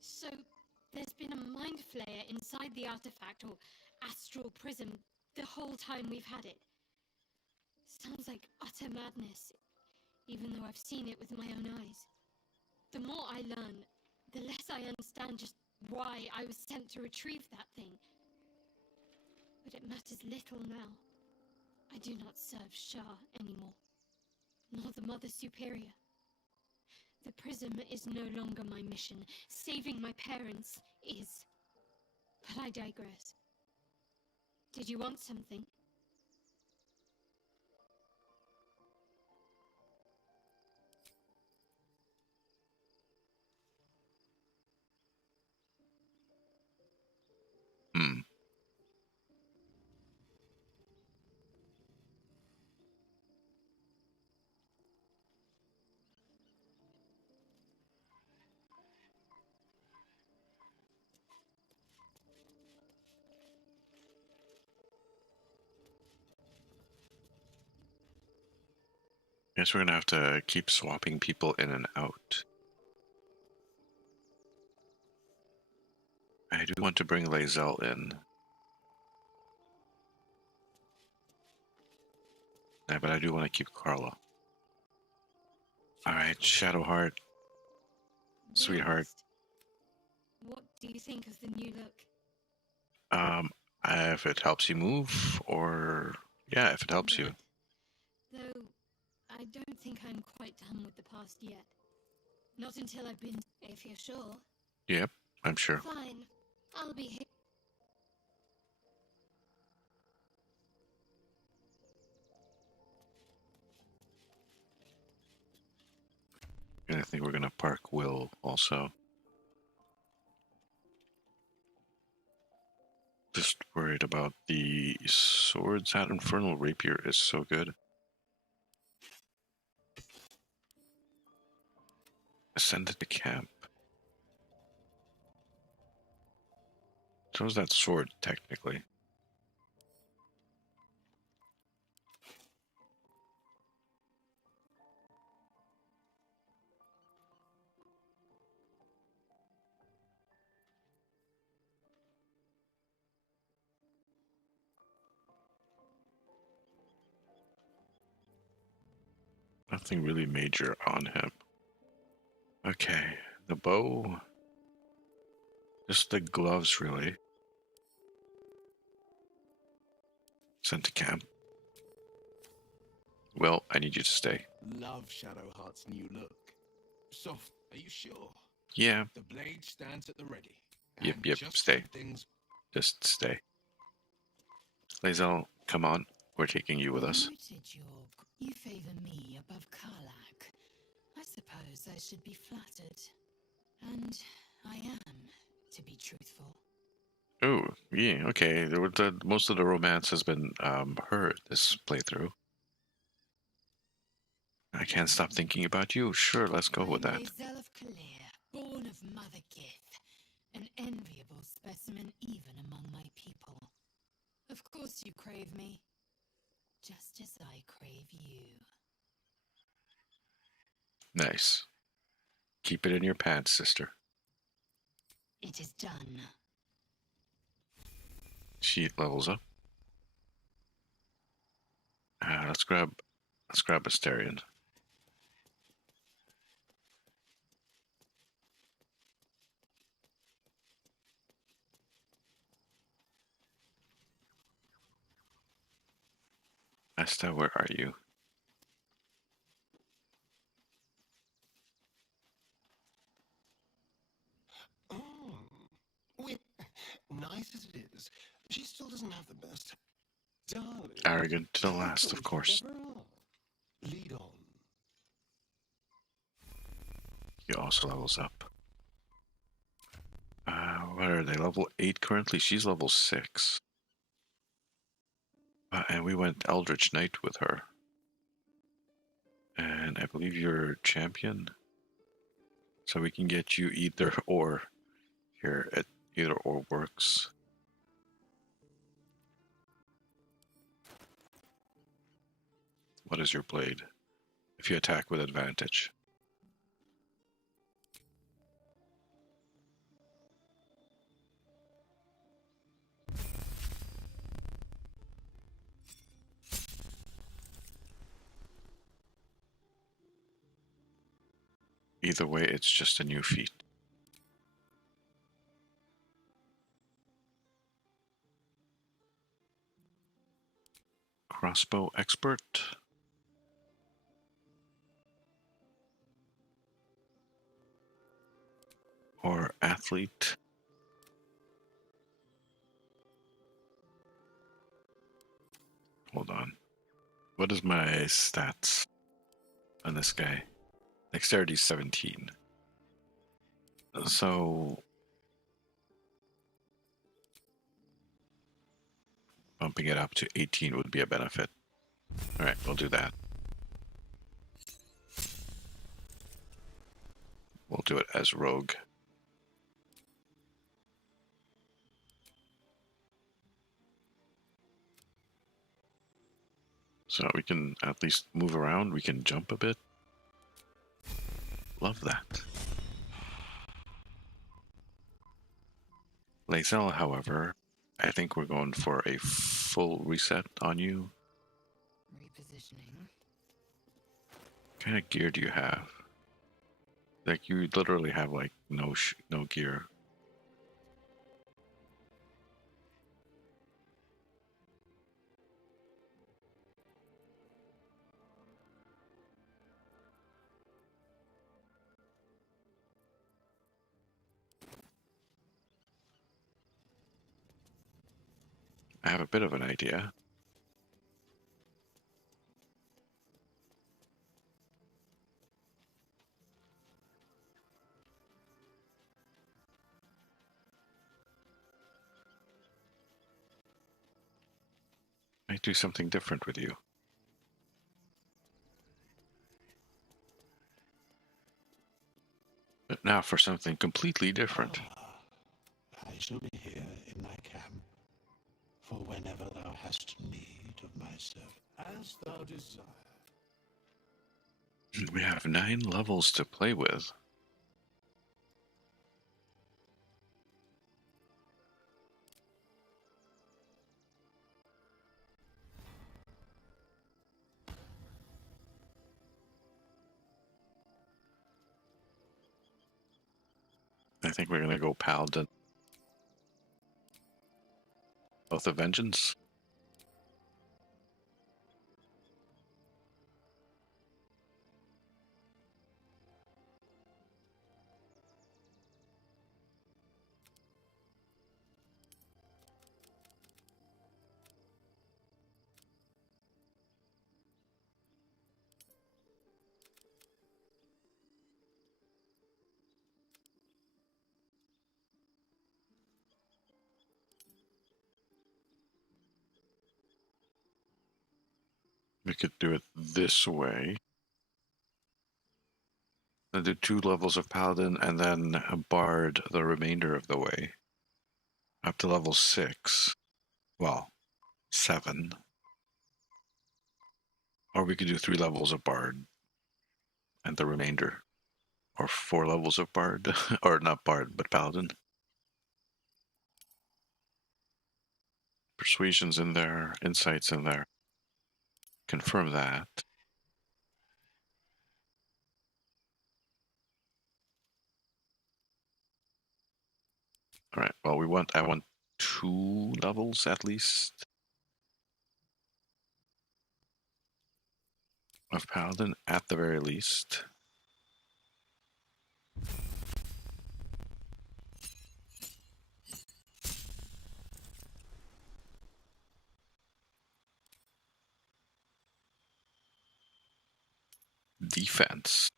So, there's been a mind flayer inside the artifact, or astral prism, the whole time we've had it. Sounds like utter madness, even though I've seen it with my own eyes. The more I learn, the less I understand just why I was sent to retrieve that thing. But it matters little now. I do not serve Shah anymore, nor the Mother Superior. The prism is no longer my mission. Saving my parents is. But I digress. Did you want something? Hmm. Guess we're gonna have to keep swapping people in and out. I do want to bring Lae'zel in. Yeah, but I do want to keep Carla. Alright, Shadowheart. Be Sweetheart. honest. What do you think of the new look? If it helps you move, or yeah, if it helps you. Good. Though, I don't think I'm quite done with the past yet. Not until I've been... If you're sure. Yep, I'm sure. Fine. I'll be here. And I think we're gonna park Will also. Just worried about the swords. That infernal rapier is so good. Ascended to camp. So is that sword technically? Nothing really major on him. Okay, the bow. Just the gloves, really. Sent to camp. Well, I need you to stay. Love Shadowheart's new look. Soft, are you sure? Yeah. The blade stands at the ready. Yep, And yep, just stay. when things... Just stay. Lae'zel, come on. We're taking you with us. Noted, York. You favor me above Karlak. I suppose I should be flattered. And I am, to be truthful. Oh, yeah, okay. Most of the romance has been heard this playthrough. I can't stop thinking about you. Sure, let's go with that. Lae'zel of Kalir, born of Mother Gith, an enviable specimen even among my people. Of course you crave me, just as I crave you. Nice. Keep it in your pants, sister. It is done. She levels up. Let's grab Asterion. Asta, where are you? Nice as it is, she still doesn't have the best. Darling. Arrogant to the last, of course. Lead on. He also levels up. What are they? Level 8 currently? She's level 6. And we went Eldritch Knight with her. And I believe you're champion. So we can get you either or. Here, either or works. What is your blade? If you attack with advantage. Either way, it's just a new feat. Crossbow expert. Or athlete. Hold on. What is my stats on this guy? Dexterity 17. So bumping it up to 18 would be a benefit. Alright, we'll do that. We'll do it as rogue. So we can at least move around, we can jump a bit. Love that. Lae'zel, however, I think we're going for a full reset on you. Repositioning. What kind of gear do you have? Like, you literally have, like, no gear. I have a bit of an idea. might do something different with you. But now for something completely different. I shall be here in my camp, for whenever thou hast need of my service, as thou desire. We have 9 levels to play with. I think we're going to go Paladin. Oath of Vengeance. We could do it this way. And do 2 levels of Paladin and then a Bard the remainder of the way. Up to level 6. Well, 7. Or we could do 3 levels of Bard and the remainder. Or 4 levels of Bard. Or not Bard, but Paladin. Persuasion's in there. Insight's in there. Confirm that. Alright, well I want 2 levels at least of Paladin at the very least. Defense.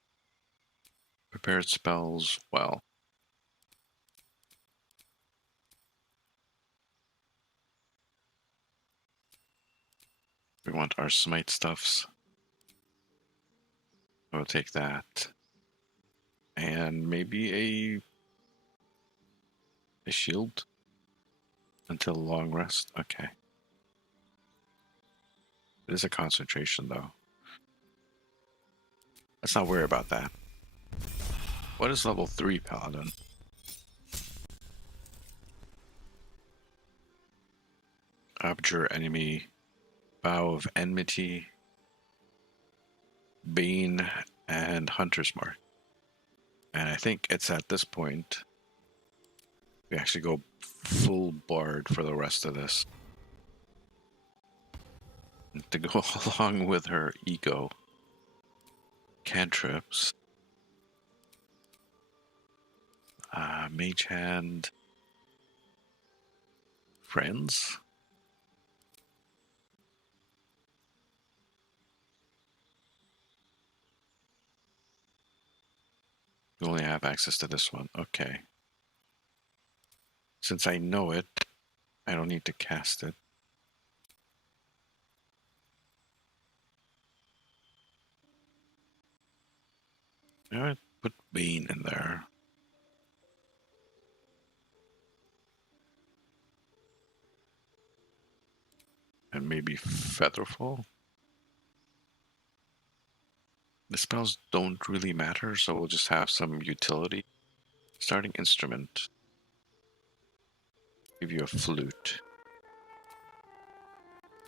Prepared spells, well. We want our smite stuffs. We'll take that. And maybe a shield until long rest. Okay. It is a concentration though. Let's not worry about that. What is level 3 Paladin? Abjure enemy, Bow of Enmity, Bane, and Hunter's Mark. And I think it's at this point we actually go full Bard for the rest of this. To go along with her ego. Cantrips. Mage Hand. Friends. You only have access to this one. Okay. Since I know it, I don't need to cast it. Alright, put Bane in there. And maybe Featherfall. The spells don't really matter, so we'll just have some utility. Starting instrument. Give you a flute.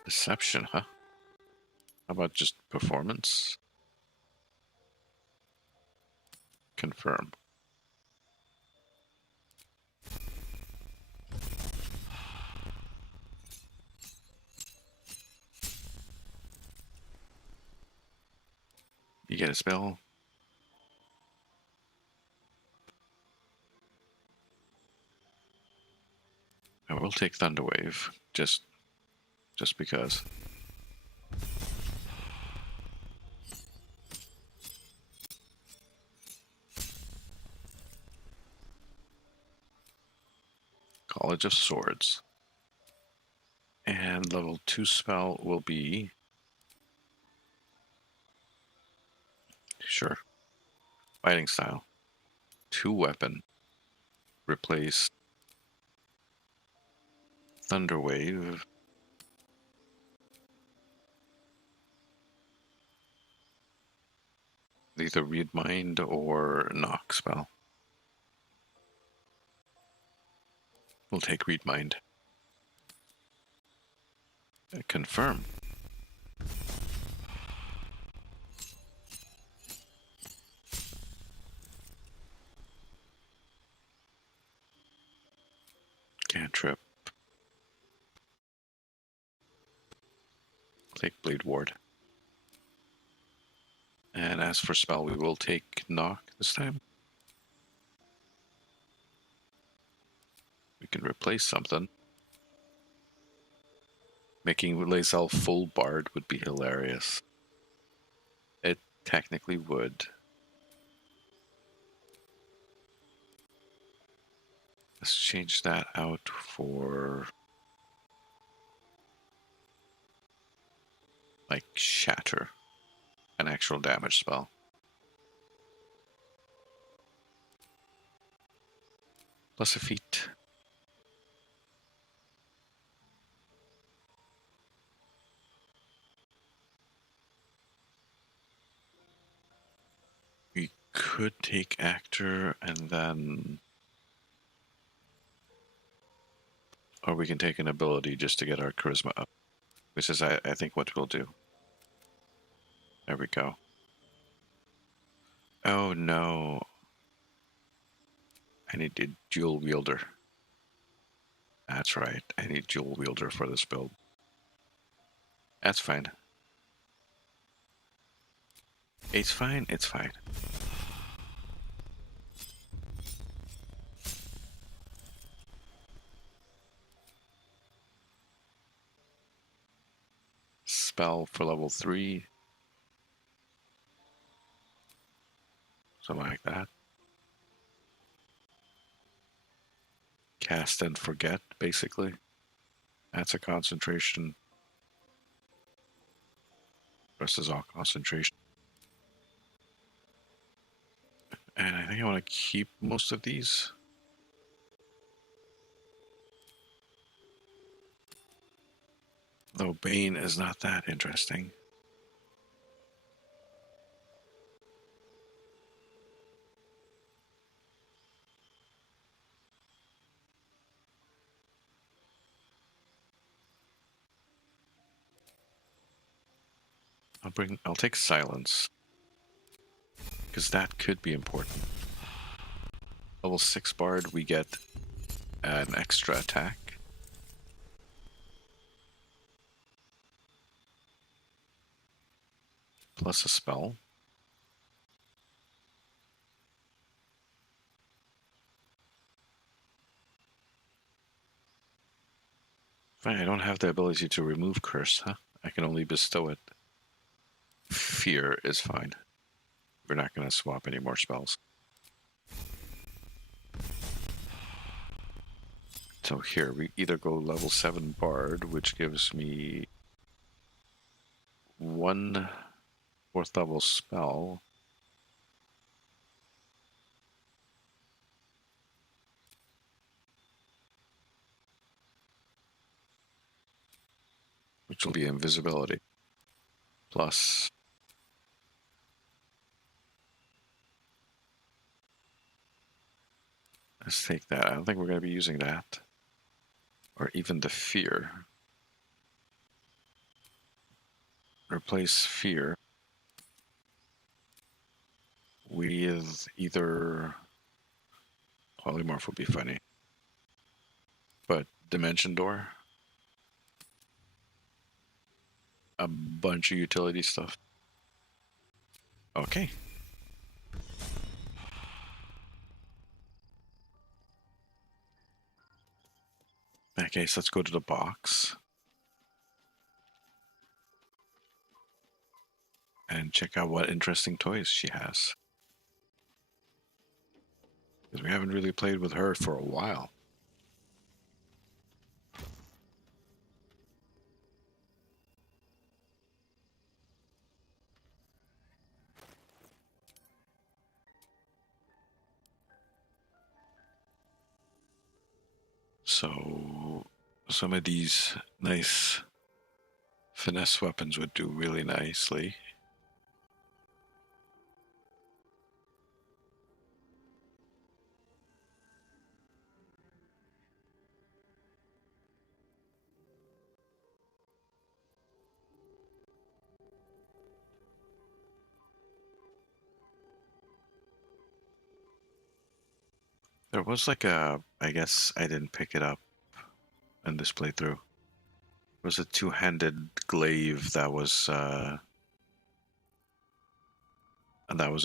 Deception, huh? How about just performance? Confirm. You get a spell. I will take Thunderwave, just because. College of Swords. And level 2 spell will be... Sure. Fighting style. 2 weapon. Replace Thunder Wave. Either Read Mind or Knock spell. We'll take Read Mind. Confirm. Cantrip. Take Blade Ward. And as for spell, we will take Knock this time. We can replace something. Making Lae'zel full Bard would be hilarious. It technically would. Let's change that out for... like Shatter. An actual damage spell. Plus a feat. We could take Actor and then... or we can take an ability just to get our charisma up. Which is, I think, what we'll do. There we go. Oh no. I need a dual wielder. That's right. I need dual wielder for this build. That's fine. It's fine. It's fine. Spell for level 3. Something like that. Cast and forget, basically. That's a concentration. Rest is all concentration. And I think I want to keep most of these. Though Bane is not that interesting. I'll take Silence. Because that could be important. Level 6 Bard, we get an extra attack. Plus a spell. Fine, I don't have the ability to remove curse, huh? I can only bestow it. Fear is fine. We're not going to swap any more spells. So here, we either go level 7 Bard, which gives me 1 4th level spell. Which will be invisibility. Plus... let's take that. I don't think we're going to be using that. Or even the fear. Replace fear with either... polymorph would be funny. But Dimension Door. A bunch of utility stuff. Okay. In that case, let's go to the box. And check out what interesting toys she has. Because we haven't really played with her for a while. So some of these nice finesse weapons would do really nicely. There was like a, I guess I didn't pick it up in this playthrough. It was a two-handed glaive that was a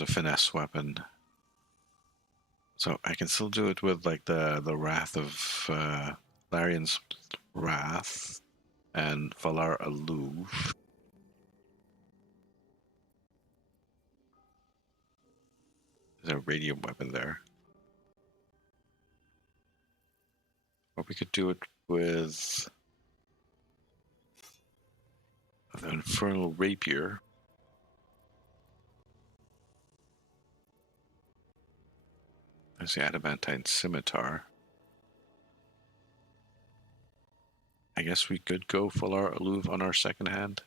finesse weapon. So I can still do it with like the Wrath of Larian's Wrath and Valar Aloof. There's a radium weapon there. Or we could do it with the Infernal Rapier. There's the Adamantine Scimitar. I guess we could go Valar Aloof on our second hand.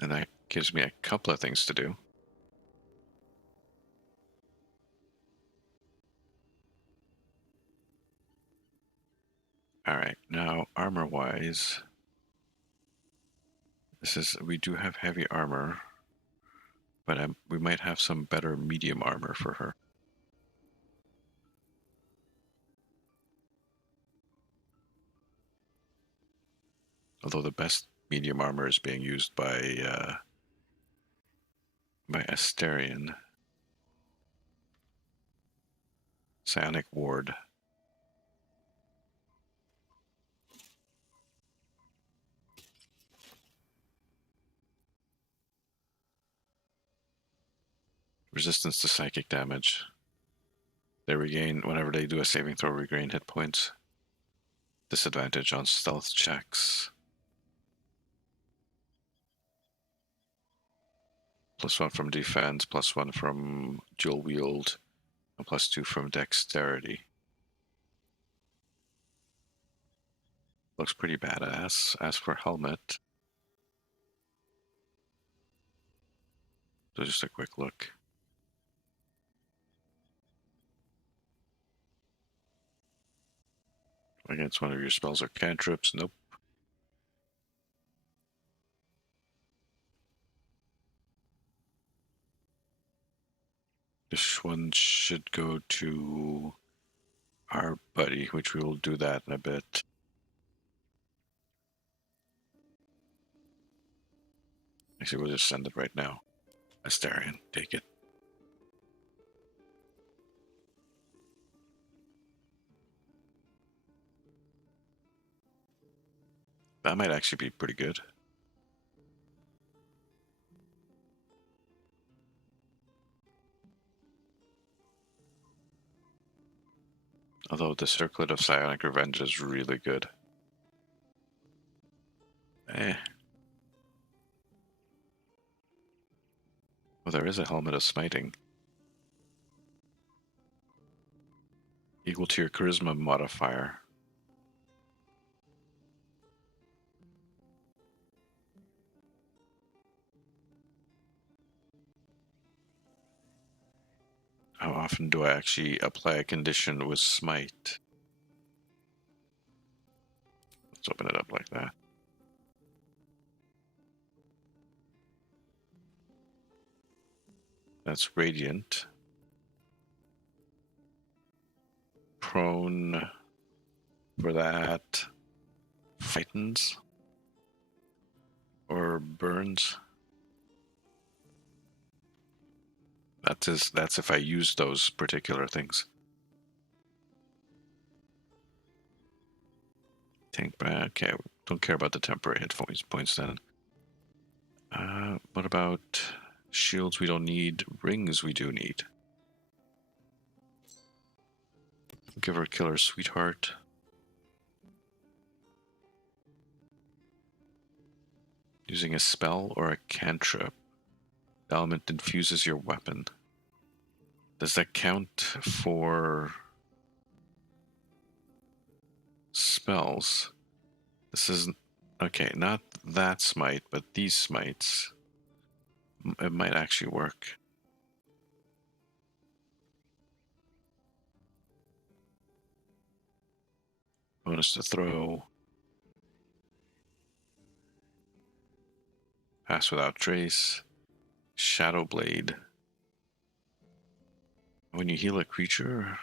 And that gives me a couple of things to do. Alright, now armor-wise, we do have heavy armor, but we might have some better medium armor for her. Although the best medium armor is being used by Asterion. Psionic Ward. Resistance to psychic damage. They regain, whenever they do a saving throw, regain hit points. Disadvantage on stealth checks. +1 from defense, +1 from dual wield, and +2 from dexterity. Looks pretty badass. As for helmet, so just a quick look. Against one of your spells or cantrips, nope. This one should go to our buddy, which we will do that in a bit. Actually, we'll just send it right now. Asterion, take it. That might actually be pretty good. Although the Circlet of Psionic Revenge is really good. Well, there is a Helmet of Smiting. Equal to your Charisma modifier. How often do I actually apply a condition with Smite? Let's open it up like that. That's Radiant. Prone for that. Frightens. Or burns. That's if I use those particular things. Tank back. Okay, don't care about the temporary hit points then. What about shields we don't need? Rings we do need. give her Killer Sweetheart. Using a spell or a cantrip. The element infuses your weapon. Does that count for spells? This is okay, not that smite, but these smites. It might actually work. Bonus to throw. Pass without trace. Shadow Blade. When you heal a creature.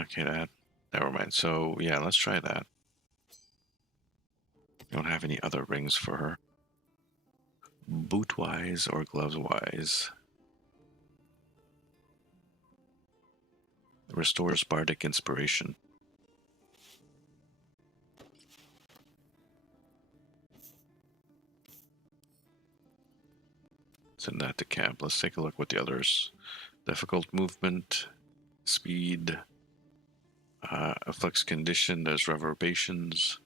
Okay, never mind. So yeah, let's try that. Don't have any other rings for her. Boot wise or gloves wise. Restores bardic inspiration. Send that to camp. Let's take a look what the others. Difficult movement, speed, afflicts condition. There's reverberations.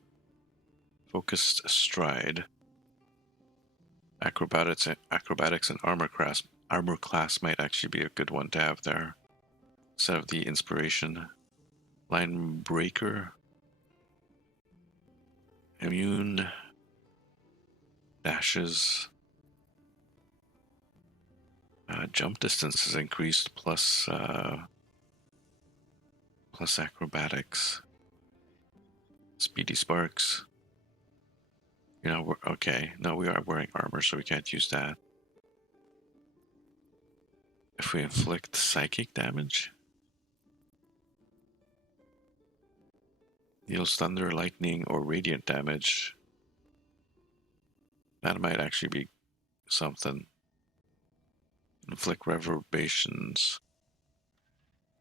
Focused stride. Acrobatics and armor class might actually be a good one to have there. Instead of the inspiration. Line breaker. Immune. Dashes. Jump distance is increased plus acrobatics. Speedy sparks. You know, we're okay. No, we are wearing armor, so we can't use that. If we inflict psychic damage, deals thunder, lightning, or radiant damage. That might actually be something. Inflict reverberations.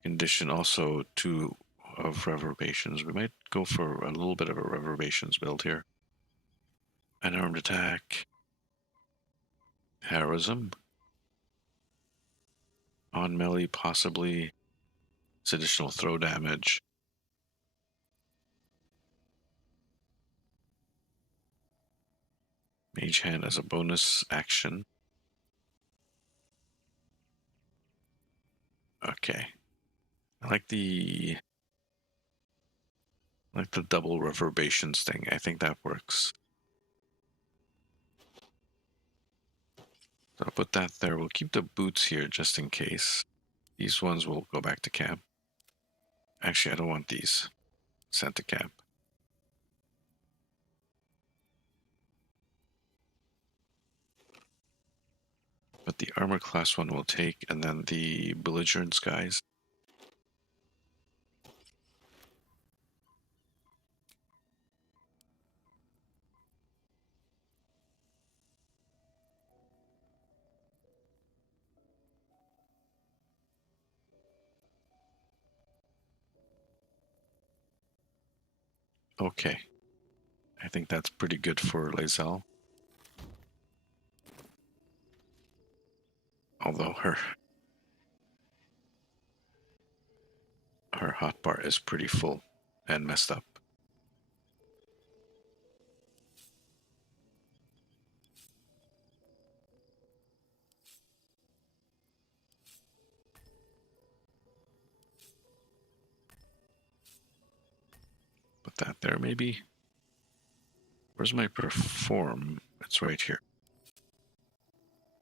Condition also 2 of reverberations. We might go for a little bit of a reverberations build here. Unarmed attack. Heroism. On melee, possibly. It's additional throw damage. Mage Hand as a bonus action. Okay. I like the double reverberations thing. I think that works. So I'll put that there. We'll keep the boots here just in case. These ones will go back to camp. Actually, I don't want these. Sent to camp. But the armor class one will take, and then the belligerents guys. Okay. I think that's pretty good for Lae'zel. Although her hotbar is pretty full and messed up. Put that there maybe. Where's my perform? It's right here.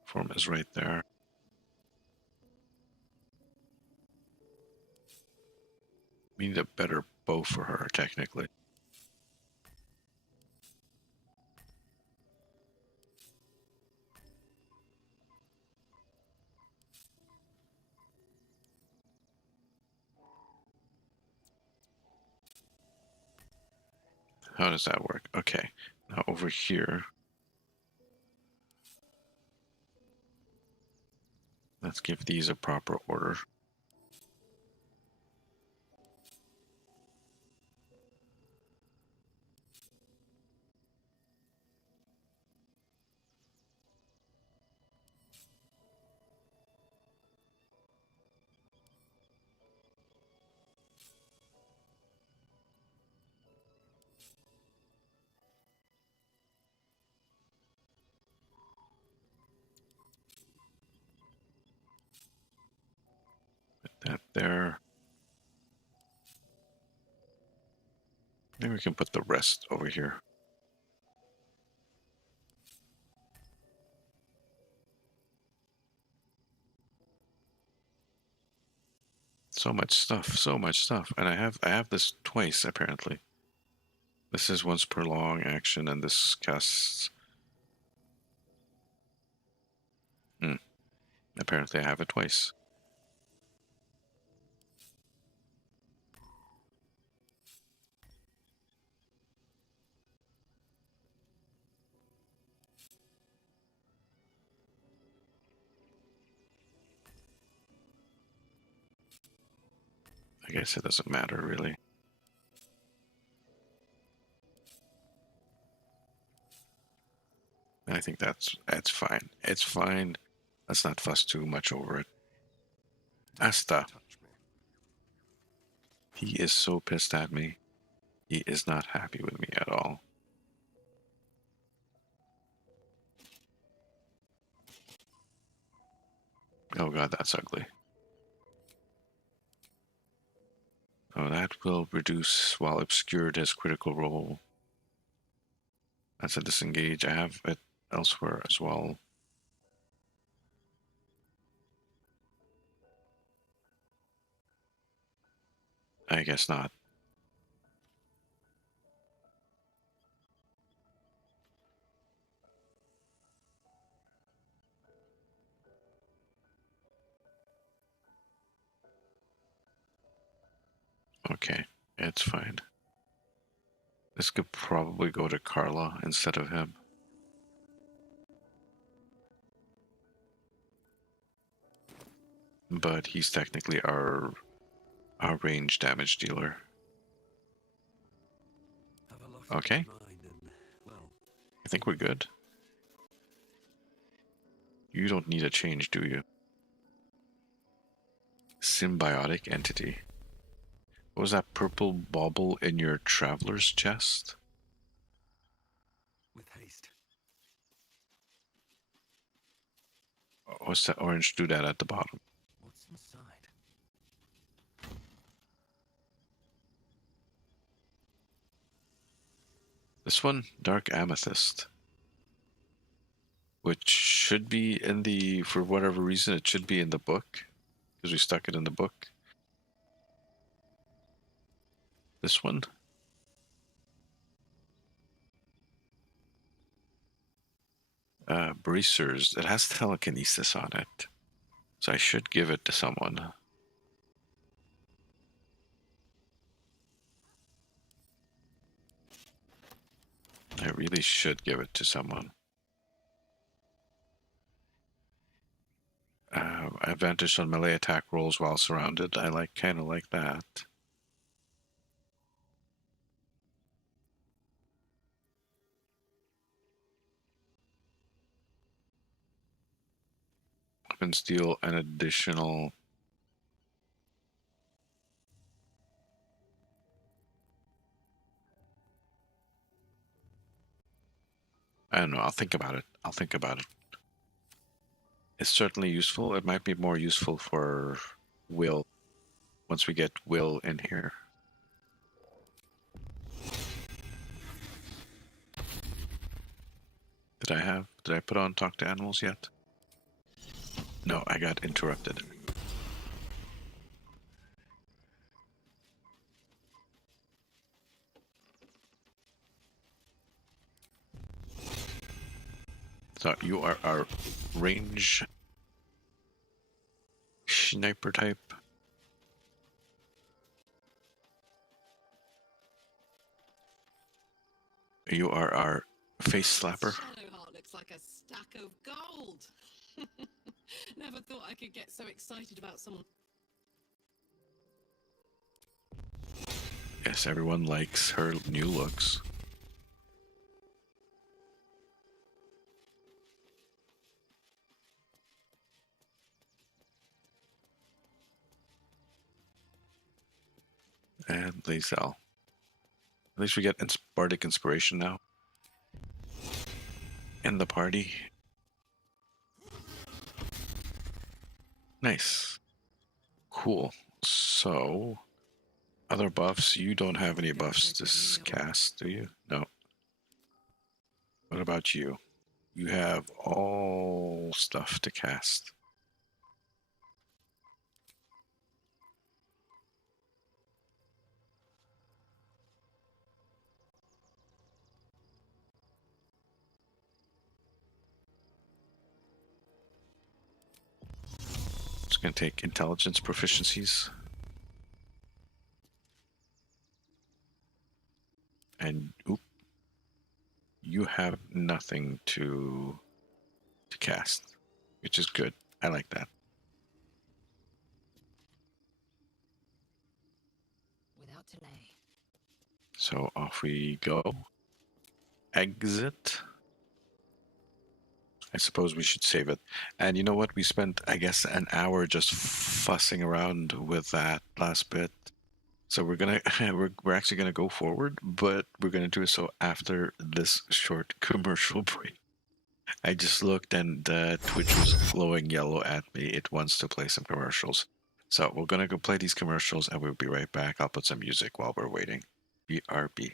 Perform is right there. We need a better bow for her, technically. How does that work? Okay. Now over here. Let's give these a proper order. That there. Maybe we can put the rest over here. So much stuff, and I have this twice apparently. This is once per long action, and this casts. Apparently, I have it twice. I guess it doesn't matter really. I think that's fine. It's fine. Let's not fuss too much over it. Asta. He is so pissed at me. He is not happy with me at all. Oh god, that's ugly. Oh, that will reduce while obscured his critical role. That's a disengage. I have it elsewhere as well. I guess not. Okay, it's fine. This could probably go to Carla instead of him. But he's technically our range damage dealer. Okay. I think we're good. You don't need a change, do you? Symbiotic entity. What was that purple bauble in your traveler's chest? With haste. What's that orange doodad at the bottom? What's inside? This one, dark amethyst. Which should be in the, for whatever reason, it should be in the book. Because we stuck it in the book. This one. Bracers. It has telekinesis on it. So I should give it to someone. I really should give it to someone. Advantage on melee attack rolls while surrounded. I kind of like that. Weapons deal an additional. I don't know. I'll think about it. It's certainly useful. It might be more useful for Will once we get Will in here. Did I put on talk to animals yet? No, I got interrupted. So you are our range sniper type. You are our face slapper. Shadowheart looks like a stack of gold. Never thought I could get so excited about someone. Yes, everyone likes her new looks. And Lae'zel. At least we get Bardic Inspiration now. In the party. Cool. So, other buffs. You don't have any buffs to cast, do you? No. What about you? You have all stuff to cast. It's going to take intelligence proficiencies. And oop, you have nothing to cast, which is good. I like that. Without delay. So off we go. Exit. I suppose we should save it. And you know what? We spent, I guess, an hour just fussing around with that last bit. So we're gonna we're actually gonna go forward, but we're gonna do so after this short commercial break. I just looked and Twitch was glowing yellow at me. It wants to play some commercials. So we're gonna go play these commercials and we'll be right back. I'll put some music while we're waiting. BRB.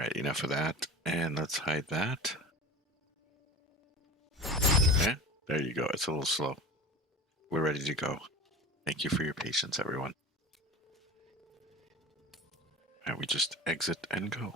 Alright, enough of that. And let's hide that. Okay, there you go. It's a little slow. We're ready to go. Thank you for your patience, everyone. And we just exit and go.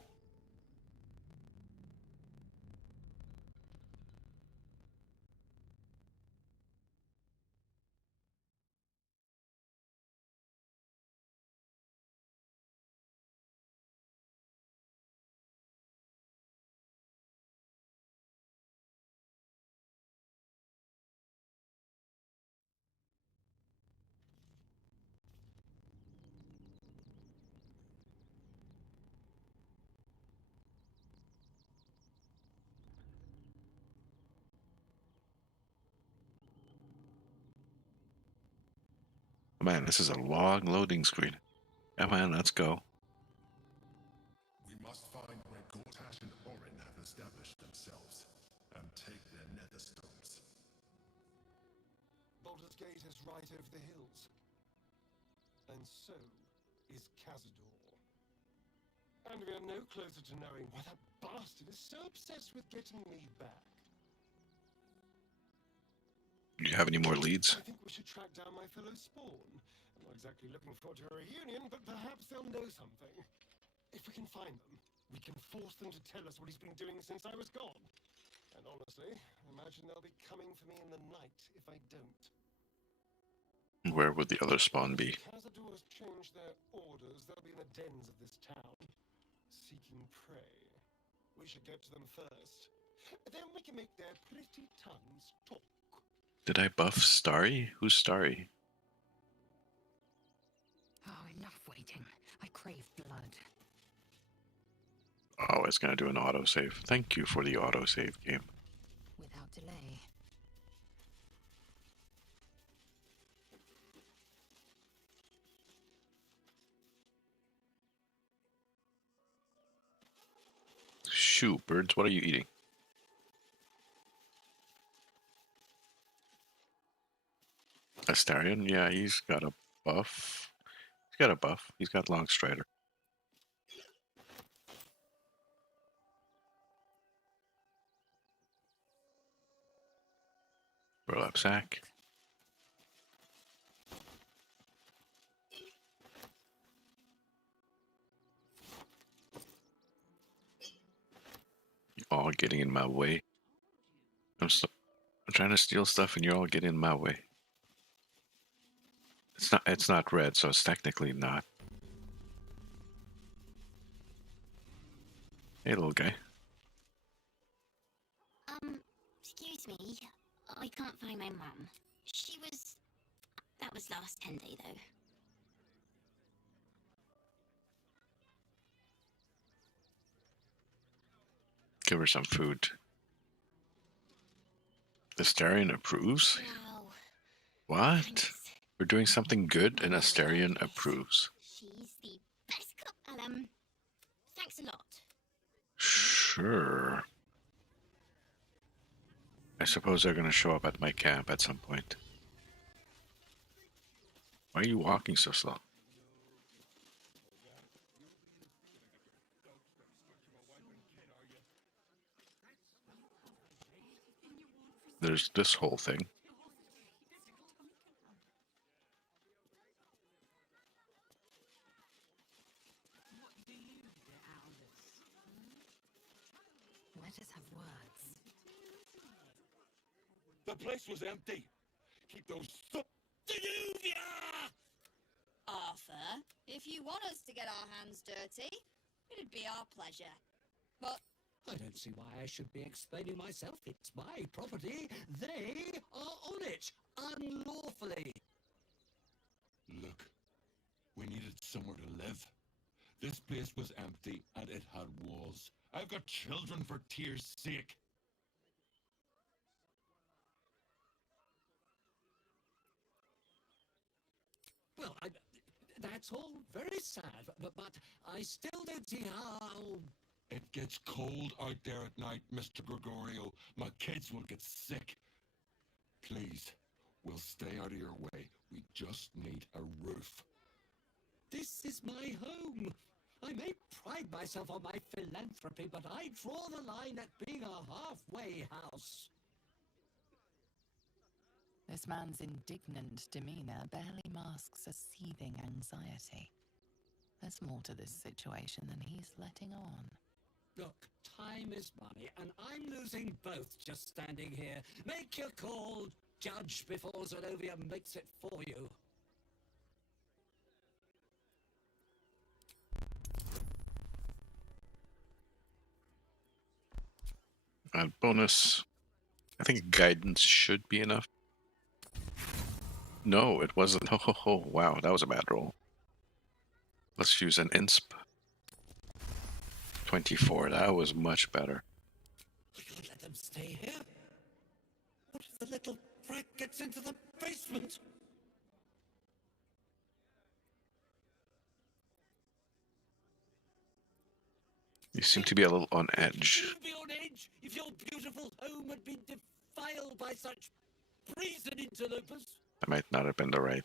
Man, this is a long loading screen. Come on, let's go. We must find where Gortash and Orin have established themselves and take their nether stones. Baldur's Gate is right over the hills. And so is Cazador. And we are no closer to knowing why that bastard is so obsessed with getting me back. Do you have any more leads? I think we should track down my fellow Spawn. I'm not exactly looking forward to a reunion, but perhaps they'll know something. If we can find them, we can force them to tell us what he's been doing since I was gone. And honestly, I imagine they'll be coming for me in the night if I don't. Where would the other spawn be? Cazador has changed their orders. They'll be in the dens of this town, seeking prey. We should get to them first. Then we can make their pretty tongues talk. Did I buff Starry? Who's Starry? Oh, enough waiting. I crave blood. Oh, it's gonna do an autosave. Thank you for the autosave game. Without delay. Shoot, birds, what are you eating? Astarion? Yeah, he's got a buff. He's got a buff. He's got Long Strider. Burlap sack. You're all getting in my way. I'm trying to steal stuff and you're all getting in my way. It's not red, so it's technically not. Hey, little guy. Excuse me. I can't find my mum. That was last Sunday, though. Give her some food. Astarion approves? Wow. What? Thanks. We're doing something good and Astarion approves. She's the best cook. Thanks a lot. Sure. I suppose they're going to show up at my camp at some point. Why are you walking so slow? There's this whole thing. Let us have words. The place was empty. Keep those Arthur, if you want us to get our hands dirty, it'd be our pleasure. But I don't see why I should be explaining myself. It's my property. They are on it, unlawfully. Look, we needed somewhere to live. This place was empty and it had walls. I've got children for tears' sake. Well, that's all very sad, but I still don't see how... It gets cold out there at night, Mr. Gregorio. My kids will get sick. Please, we'll stay out of your way. We just need a roof. This is my home. I may pride myself on my philanthropy, but I draw the line at being a halfway house. This man's indignant demeanor barely masks a seething anxiety. There's more to this situation than he's letting on. Look, time is money, and I'm losing both just standing here. Make your call, judge, before Zenobia makes it for you. Bonus. I think guidance should be enough. No, it wasn't. Oh, wow, that was a bad roll. Let's use an insp. 24, that was much better. I can't let them stay here. What if the little brat gets into the basement? You seem to be a little on edge. You'd be on edge if your beautiful home had been defiled by such brazen interlopers. That might not have been the right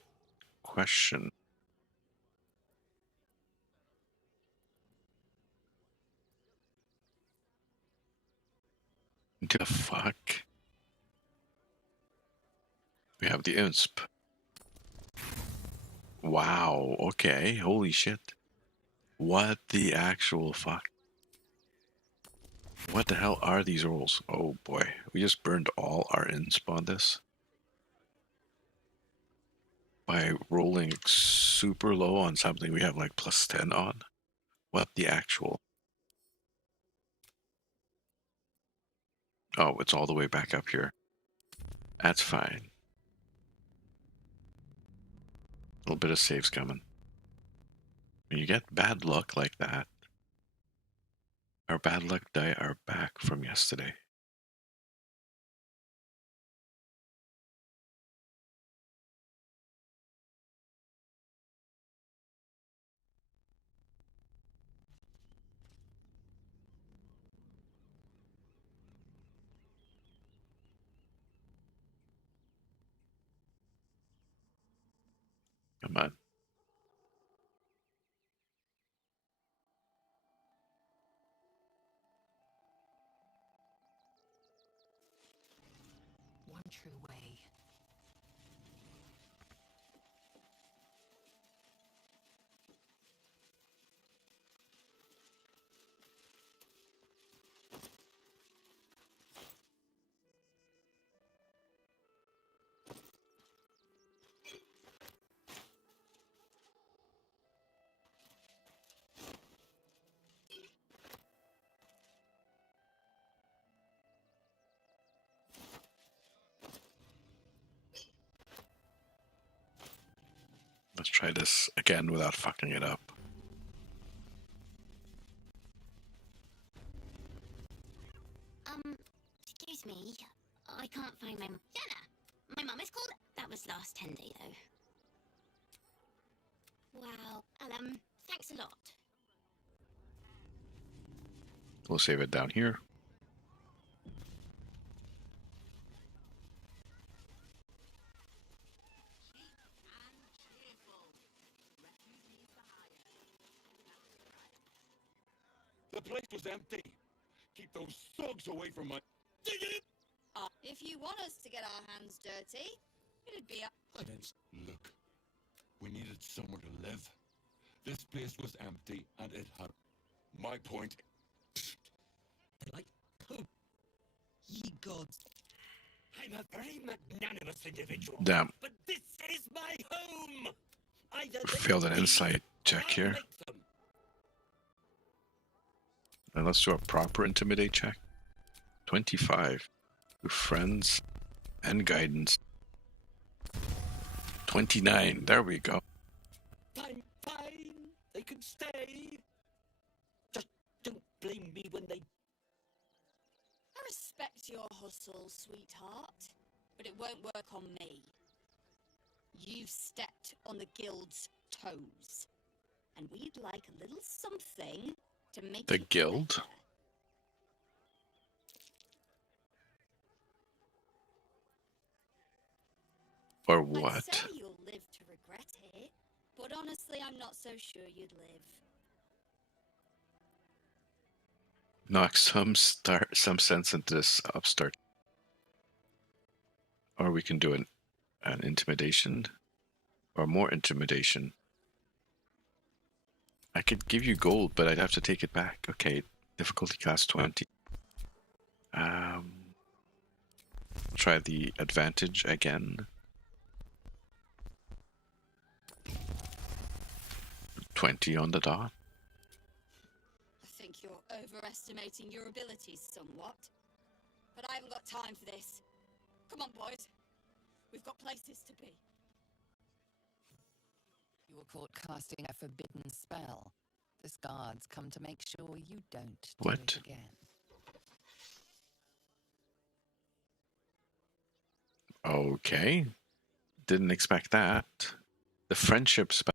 question. The fuck? We have the insp. Wow, okay, holy shit. What the actual fuck? What the hell are these rolls? Oh boy, we just burned all our insp on this. By rolling super low on something we have like plus 10 on. What the actual? Oh, it's all the way back up here. That's fine. A little bit of saves coming. When you get bad luck like that, our bad luck die are back from yesterday. Come on. One true way. Let's try this again without fucking it up. Excuse me. I can't find my... Jenna! My mum is called... That was last Sunday, though. Wow. Well, thanks a lot. We'll save it down here. The place was empty. Keep those thugs away from my... If you want us to get our hands dirty, it'd be a... Look, we needed somewhere to live. This place was empty, and it had... My point... Like who? Ye gods. I'm a very magnanimous individual. Damn. But this is my home! Either Failed an insight check here. And let's do a proper intimidate check. 25. With friends and guidance. 29. There we go. I'm fine. They can stay. Just don't blame me when they... I respect your hustle, sweetheart, but it won't work on me. You've stepped on the guild's toes, and we'd like a little something to make The it guild? better. Or I'd what? say you'll live to regret it, but honestly, I'm not so sure you'd live. Knock some sense into this upstart. Or we can do an intimidation. Or more intimidation. I could give you gold, but I'd have to take it back. Okay, difficulty class 20. Try the advantage again. 20 on the dot. I think you're overestimating your abilities somewhat. But I haven't got time for this. Come on, boys. We've got places to be. You were caught casting a forbidden spell. This guard's come to make sure you don't do it again. Okay. Didn't expect that. The friendship spell.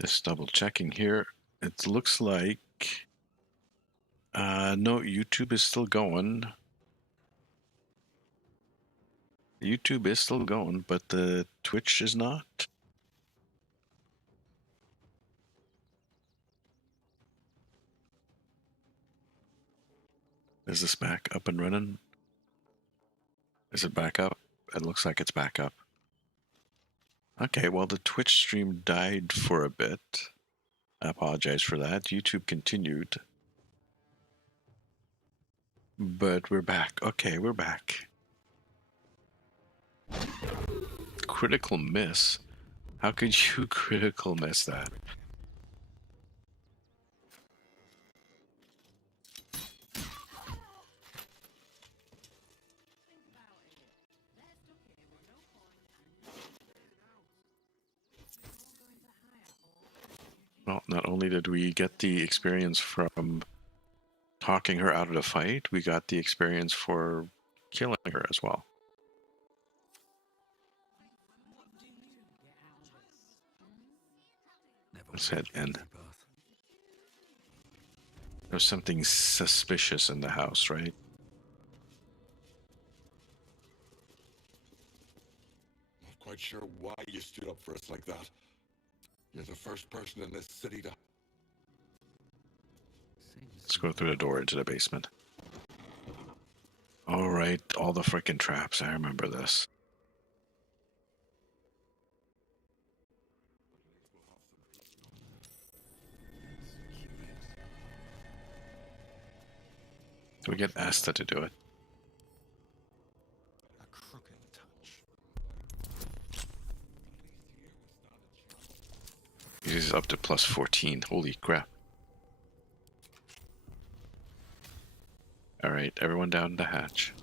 Just double checking here. It looks like no, YouTube is still going. YouTube is still going, but the Twitch is not. Is this back up and running? Is it back up? It looks like it's back up. Okay, well, the Twitch stream died for a bit. I apologize for that. YouTube continued. But we're back. Okay, we're back. Critical miss? How could you critical miss that? Well, not only did we get the experience from talking her out of the fight, we got the experience for killing her as well. Let's head in. There's something suspicious in the house, right? Not quite sure why you stood up for us like that. You're the first person in this city to... Let's go through the door into the basement. Alright, all the frickin' traps. I remember this. Do we get Asta to do it? A crooked touch. He's up to plus 14. Holy crap. Alright, everyone down the hatch.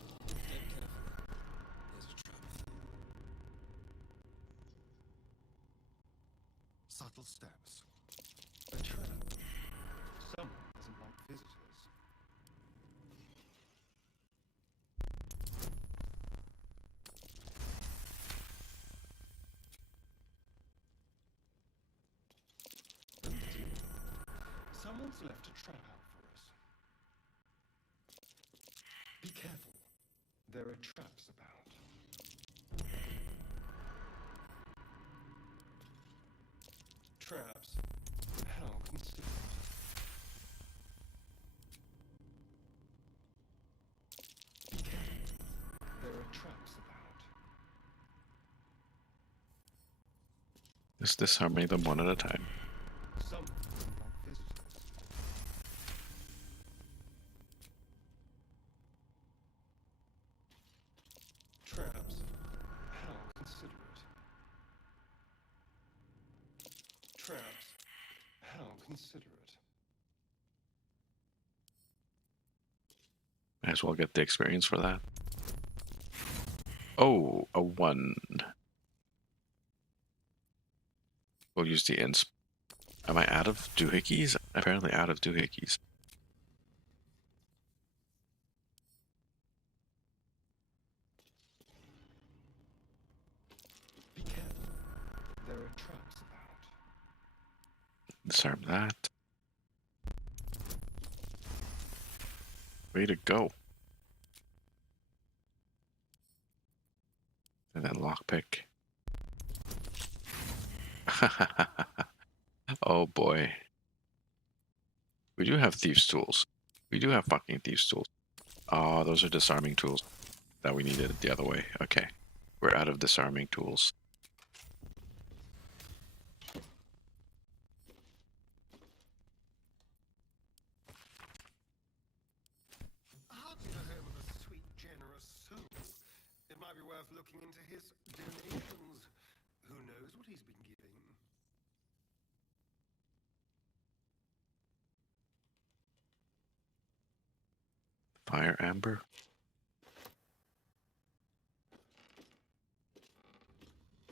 Subtle steps. A trap. Someone doesn't like visitors. Someone's left a trap out for us. Be careful. There are traps about. Traps? How considerate. Be careful. There are traps about. Just disarming them one at a time. Some doesn't like visitors. Traps? How considerate. Traps? How considerate. Might as well get the experience for that. Oh, a 1. We'll use the insp. Am I out of doohickeys? Apparently out of doohickeys. Disarm that. Way to go. And then lockpick. Oh boy. We do have thieves' tools. We do have fucking thieves' tools. Oh, those are disarming tools that we needed the other way. Okay. We're out of disarming tools. How do you know with a sweet, generous soul? It might be worth looking into his donations. Who knows what he's been giving? Fire amber.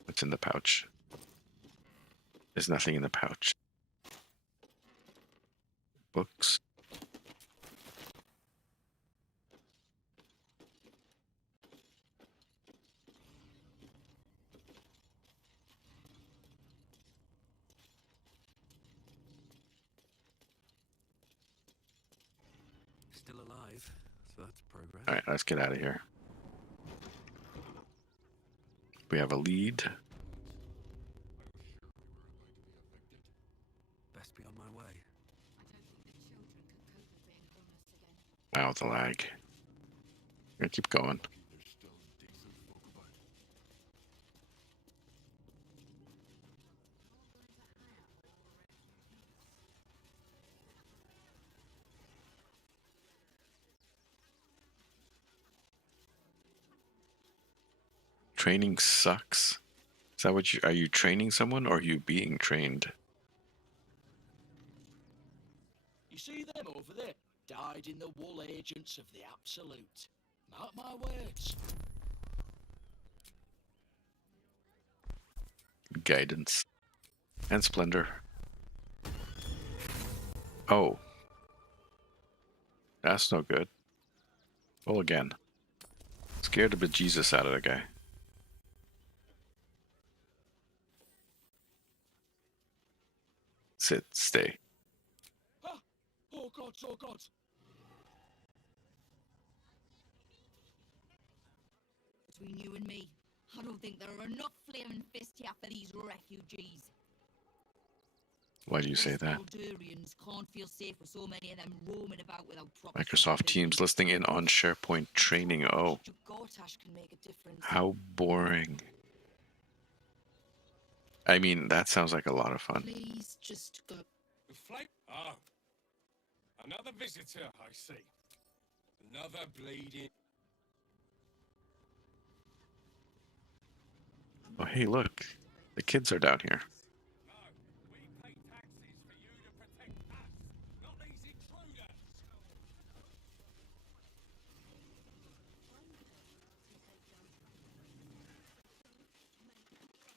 What's in the pouch? There's nothing in the pouch. Books. Still alive, so that's progress. Alright, let's get out of here. We have a lead. Best be on my way. Wow, the lag. We're gonna keep going. Training sucks. Is that what you are? You training someone or are you being trained? You see them over there? Died in the wool agents of the Absolute. Mark my words. Guidance. And splendor. Oh. That's no good. Roll again. Scared the bejesus out of the guy. Sit, stay. Ah! Oh God, oh God. Between you and me, I don't think there are enough flaming fists here for these refugees. Why do you say that? Baldurians can't feel safe with so many of them roaming about without proper Microsoft Teams listening in on SharePoint training. Oh. Gortash can make a difference. How boring. I mean, that sounds like a lot of fun. Please just go. The flame? Oh. Another visitor, I see. Another bleeding. Oh, hey, look. The kids are down here.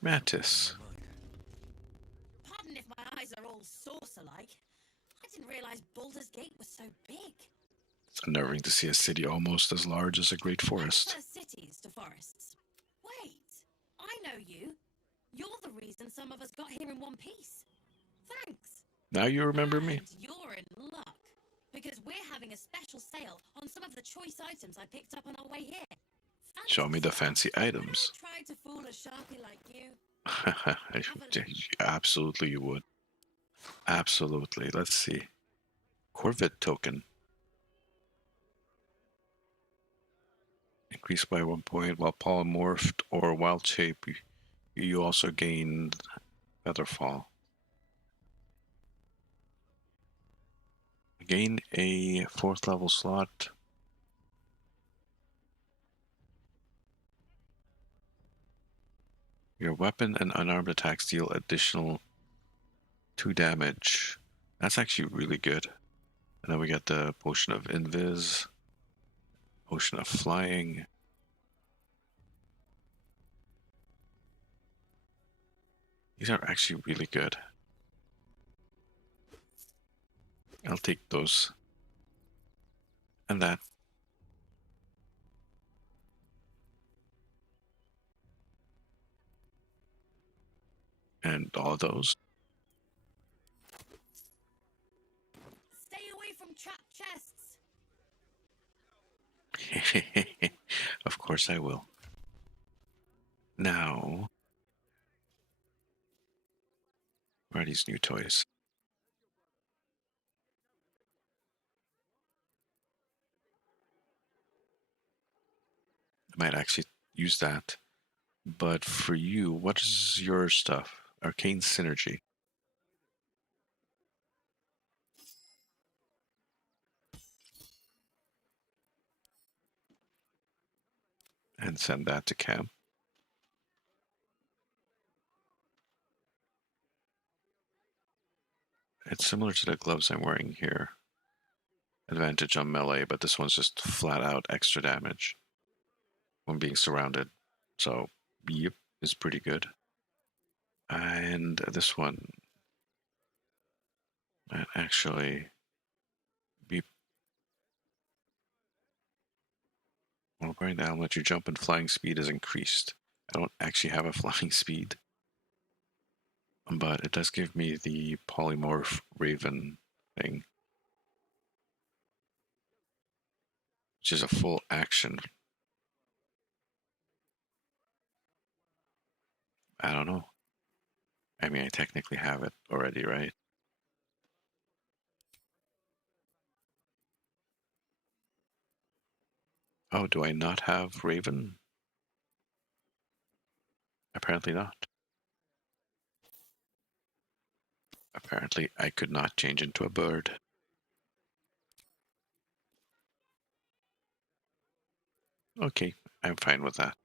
Mattis. Pardon if my eyes are all saucer-like. I didn't realize Baldur's Gate was so big. It's unnerving to see a city almost as large as a great forest. Cities to forests. Wait, I know you. You're the reason some of us got here in one piece. Thanks. Now you remember me. And you're in luck, because we're having a special sale on some of the choice items I picked up on our way here. Show me the fancy items. Tried to fool a sharpie like you. Absolutely, you would. Absolutely. Let's see. Corvette token. Increased by 1 point while polymorphed or wild shape. You also gained Featherfall. Gain a 4th level slot. Your weapon and unarmed attacks deal additional 2 damage. That's actually really good. And then we got the Potion of Invis, Potion of Flying. These are actually really good. I'll take those. And that. And all of those. Of course I will. Now, where are these new toys? I might actually use that. But for you, what is your stuff? Arcane Synergy. And send that to camp. It's similar to the gloves I'm wearing here. Advantage on melee, but this one's just flat out extra damage when being surrounded. So, yep, is pretty good. And this one might actually be. Well, wearing the helmet, your jump and flying speed is increased. I don't actually have a flying speed, but it does give me the polymorph raven thing, which is a full action. I don't know. I mean, I technically have it already, right? Oh, do I not have Raven? Apparently not. Apparently, I could not change into a bird. Okay, I'm fine with that.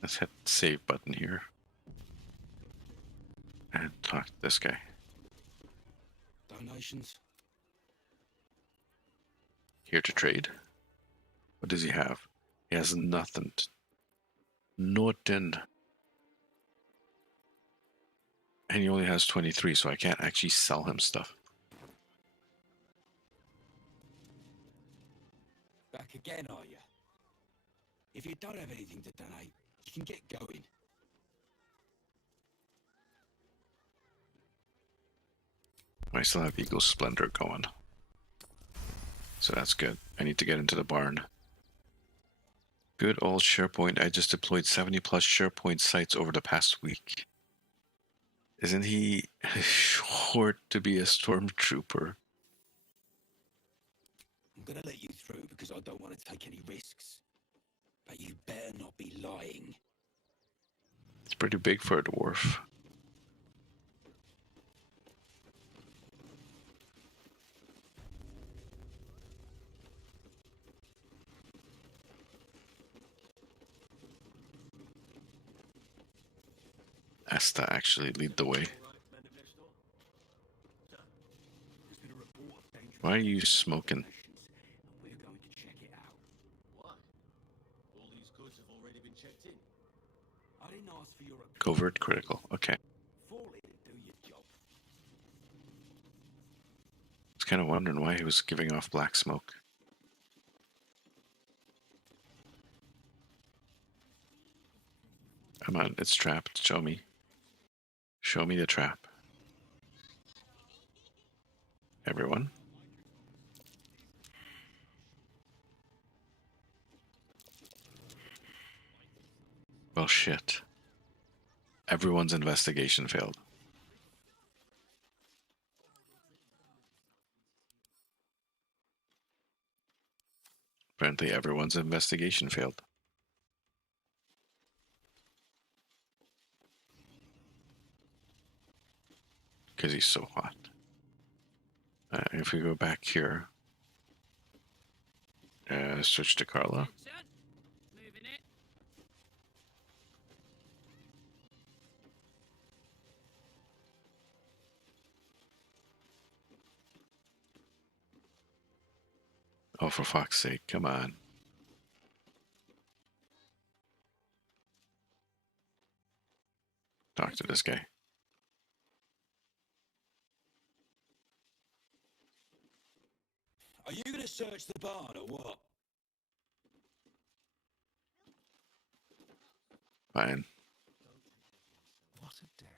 Let's hit the save button here. And talk to this guy. Donations? Here to trade. What does he have? He has nothing. Nothing. And he only has 23, so I can't actually sell him stuff. Back again, are you? If you don't have anything to donate, you can get going. I still have Eagle Splendor going. So that's good. I need to get into the barn. Good old SharePoint. I just deployed 70 plus SharePoint sites over the past week. Isn't he short to be a stormtrooper? I'm gonna let you through because I don't want to take any risks. But you better not be lying. It's pretty big for a dwarf. Asta actually lead the way. Why are you smoking? We're going to check it out. What? All these goods have already been checked in. I didn't ask for your opinion. Covert critical. Okay. Fall in and do your job. I was kind of wondering why he was giving off black smoke. Come on, it's trapped. Show me. Show me the trap. Everyone. Well, shit. Everyone's investigation failed. Apparently everyone's investigation failed. Because he's so hot. If we go back here, switch to Carla. Oh, for fuck's sake, come on. Talk to this guy. Are you going to search the barn or what? Fine. What a day.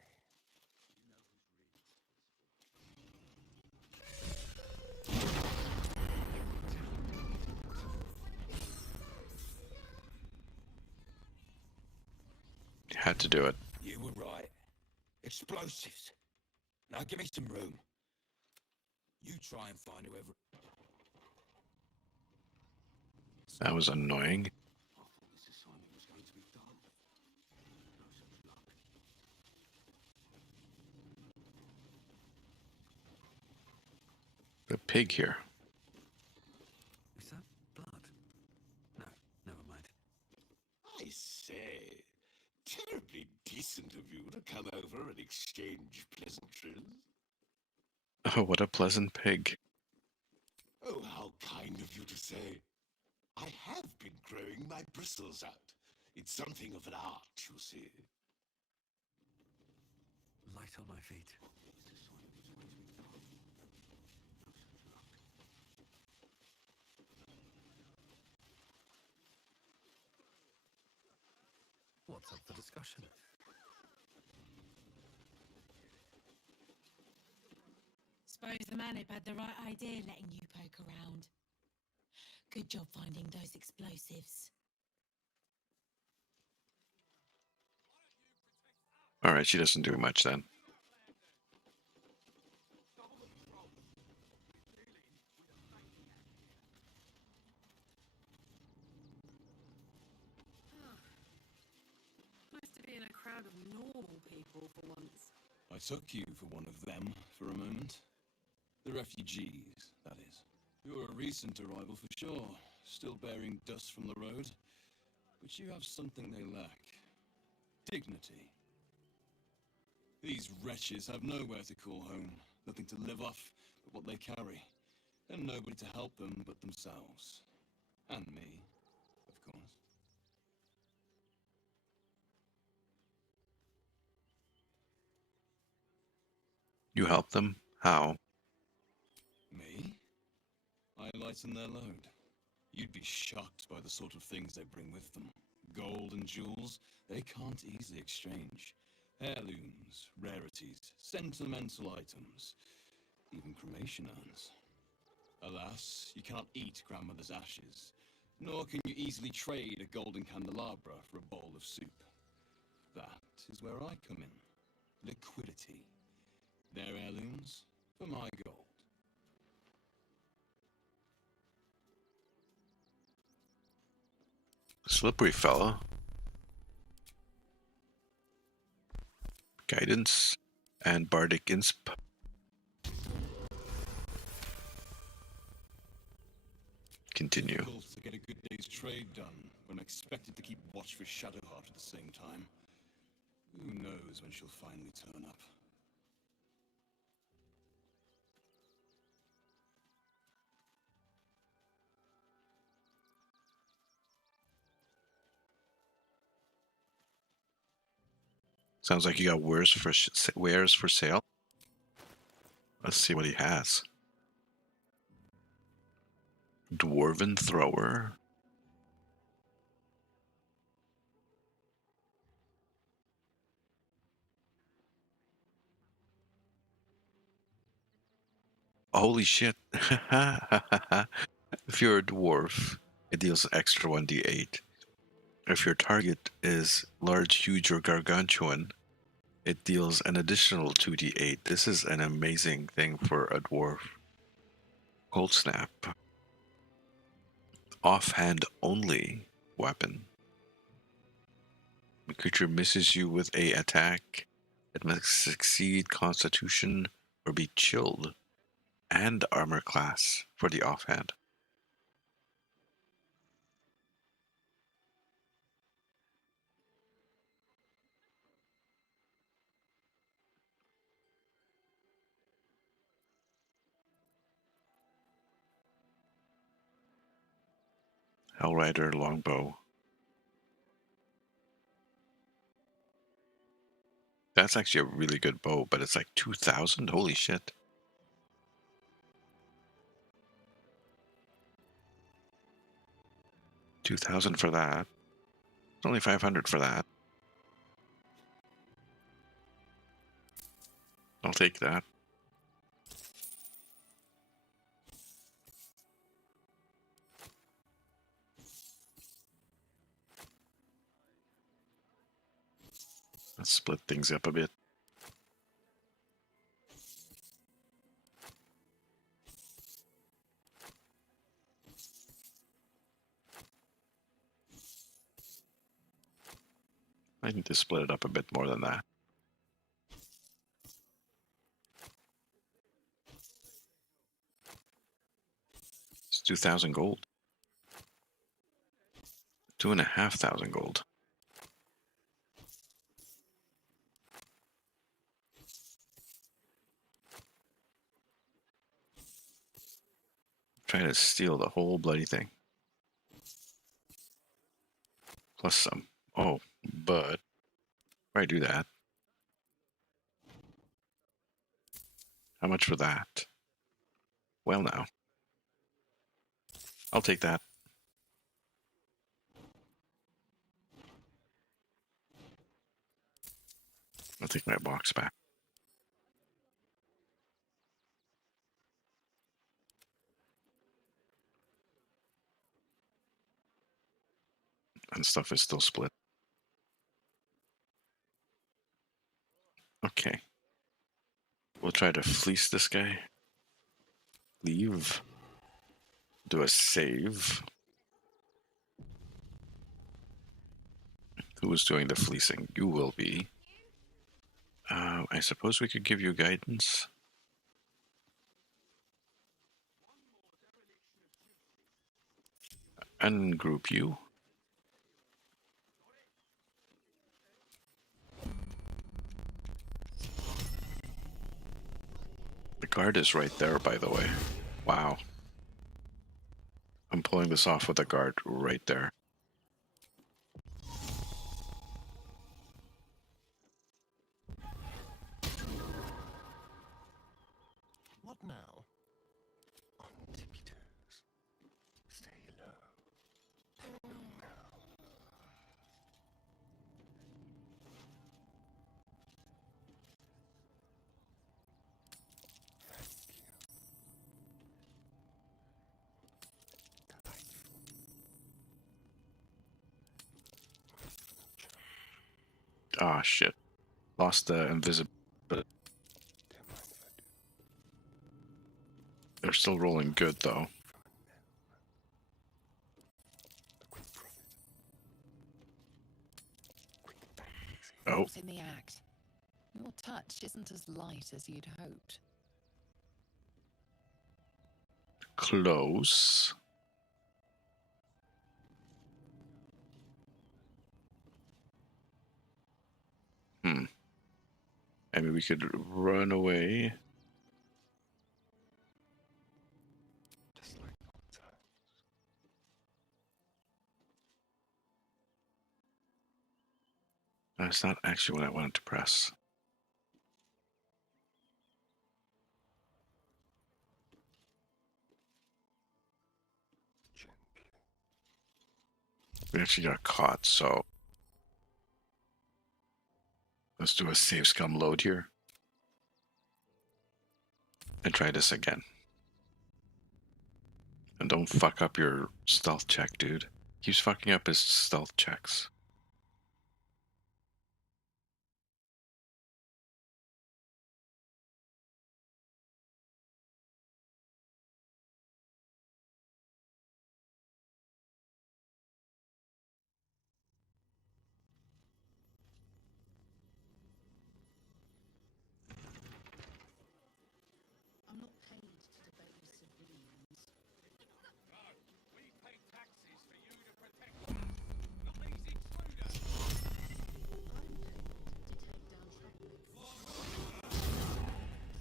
Had to do it. You were right. Explosives. Now give me some room. You try and find whoever... That was annoying. I thought this assignment was going to be done. No such luck. The pig here. Is that blood? No, never mind. I say, terribly decent of you to come over and exchange pleasantries. Oh, what a pleasant pig. Oh, how kind of you to say. I have been growing my bristles out. It's something of an art, you see. Light on my feet. This assignment was going to be done. No such luck. What's up for discussion? Suppose the Manip had the right idea letting you poke around. Good job finding those explosives. Alright, she doesn't do much then. Nice to be in a crowd of normal people for once. I took you for one of them for a moment. The refugees, that is. You're a recent arrival for sure, still bearing dust from the road. But you have something they lack. Dignity. These wretches have nowhere to call home, nothing to live off but what they carry, and nobody to help them but themselves. And me, of course. You help them? How? Me? I lighten their load. You'd be shocked by the sort of things they bring with them. Gold and jewels, they can't easily exchange. Heirlooms, rarities, sentimental items, even cremation urns. Alas, you cannot eat grandmother's ashes, nor can you easily trade a golden candelabra for a bowl of soup. That is where I come in. Liquidity. Their heirlooms for my gold. Slippery fella. Guidance and Bardic Insp. Continue. Difficult to get a good day's trade done when expected to keep watch for Shadowheart at the same time. Who knows when she'll finally turn up? Sounds like you got wares for sale. Let's see what he has. Dwarven Thrower. Holy shit. If you're a dwarf, it deals an extra 1d8. If your target is large, huge, or gargantuan, it deals an additional 2d8. This is an amazing thing for a dwarf. Cold Snap. Offhand only weapon. The creature misses you with a attack. It must succeed Constitution or be chilled. And armor class for the offhand. Hellrider Longbow. That's actually a really good bow, but it's like 2,000? Holy shit. $2,000 for that. It's only 500 for that. I'll take that. Let's split things up a bit. I need to split it up a bit more than that. It's 2,000 gold. 2,500 gold. Try to steal the whole bloody thing. Plus some. Oh, but if I do that, how much for that? Well, now. I'll take that. I'll take my box back. And stuff is still split. Okay. We'll try to fleece this guy. Leave. Do a save. Who is doing the fleecing? You will be. I suppose we could give you guidance. Ungroup you. The guard is right there, by the way. Wow. I'm pulling this off with a guard right there. What now? On tippy toes. Stay low. Ah, shit. Lost the invisibility. They're still rolling good, though. Oh. In the act. Your touch isn't as light as you'd hoped. Close. I mean, we could run away. That's not actually what I wanted to press. We actually got caught, so let's do a save scum load here. And try this again. And don't fuck up your stealth check, dude. Keeps fucking up his stealth checks. I'm not paid to debate with civilians. We pay taxes for you to protect us, not these intruders. I'm paid to take down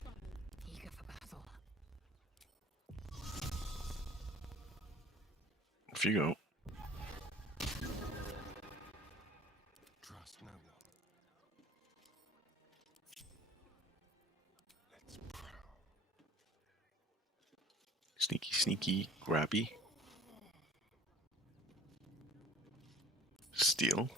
trouble. Eager for battle. Off you go. Trust no one. Let's prowl. Sneaky, sneaky, grabby. Steal.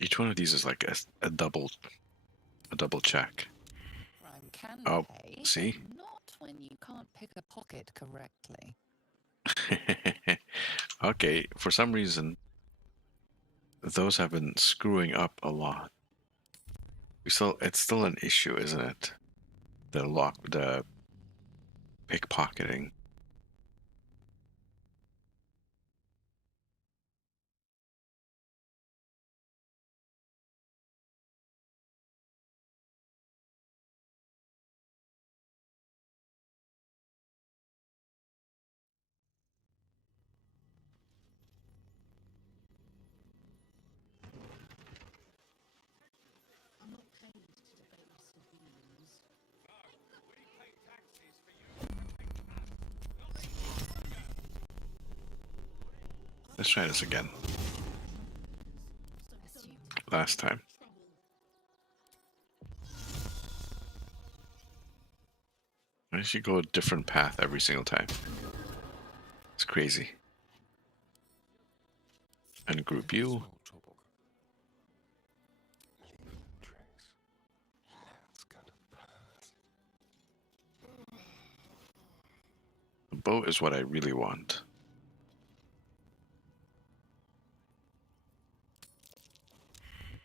Each one of these is like a double check. Crime can Oh, pay, see? but not when you can't pick a pocket correctly. Okay, for some reason, those have been screwing up a lot. It's still an issue, isn't it? The pickpocketing. I'm not paid to debate this opinions. Let's try this again. Last time. I should go a different path every single time. It's crazy. Ungroup you. The bow is what I really want.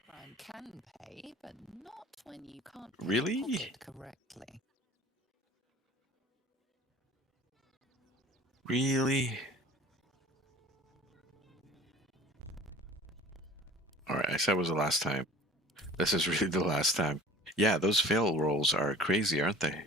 Crime can pay, but not when you can't Really? pocket correctly. Really? Alright, I said it was the last time. This is really the last time. Yeah, those fail rolls are crazy, aren't they?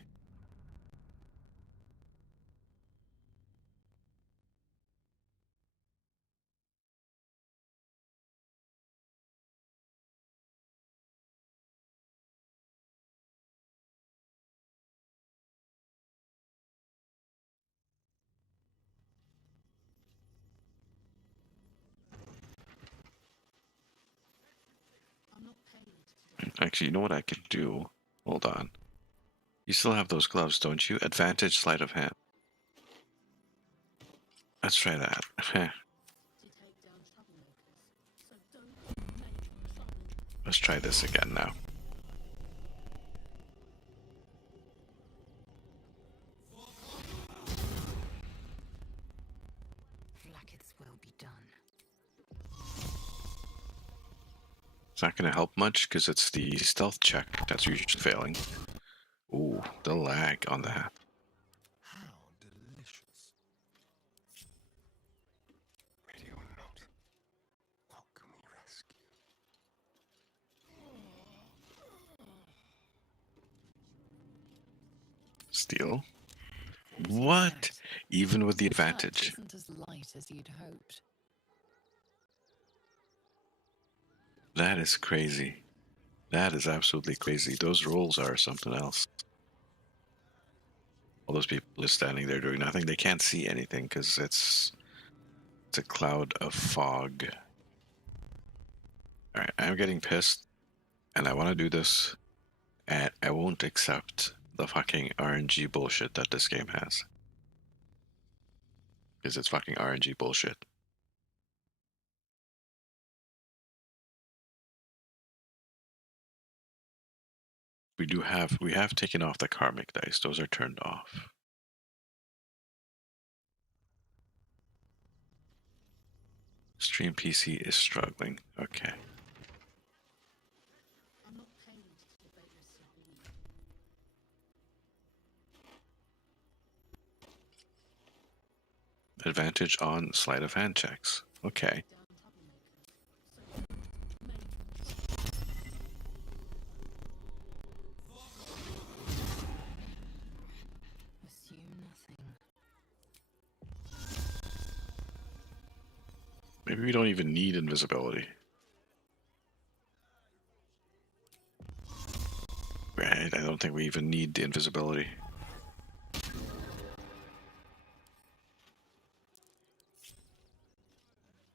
I'm not paid. Actually, you know what I could do? Hold on. You still have those gloves, don't you? Advantage sleight of hand. Let's try that. Let's try this again now. Flackets will be done. It's not going to help much because it's the stealth check that's usually failing. Ooh, the lag on that. How delicious. Radio note. What can we rescue? Steal. What? Even with the advantage. Isn't as light as you'd hoped. That is crazy. That is absolutely crazy. Those rolls are something else. All those people just standing there doing nothing. They can't see anything because it's a cloud of fog. Alright, I'm getting pissed. And I want to do this. And I won't accept the fucking RNG bullshit that this game has. Because it's fucking RNG bullshit. We have taken off the karmic dice. Those are turned off. Stream PC is struggling. Okay. I'm not paid to debate this opinion. Advantage on sleight of hand checks. Okay. Assume nothing. Maybe we don't even need invisibility. Right, I don't think we even need the invisibility.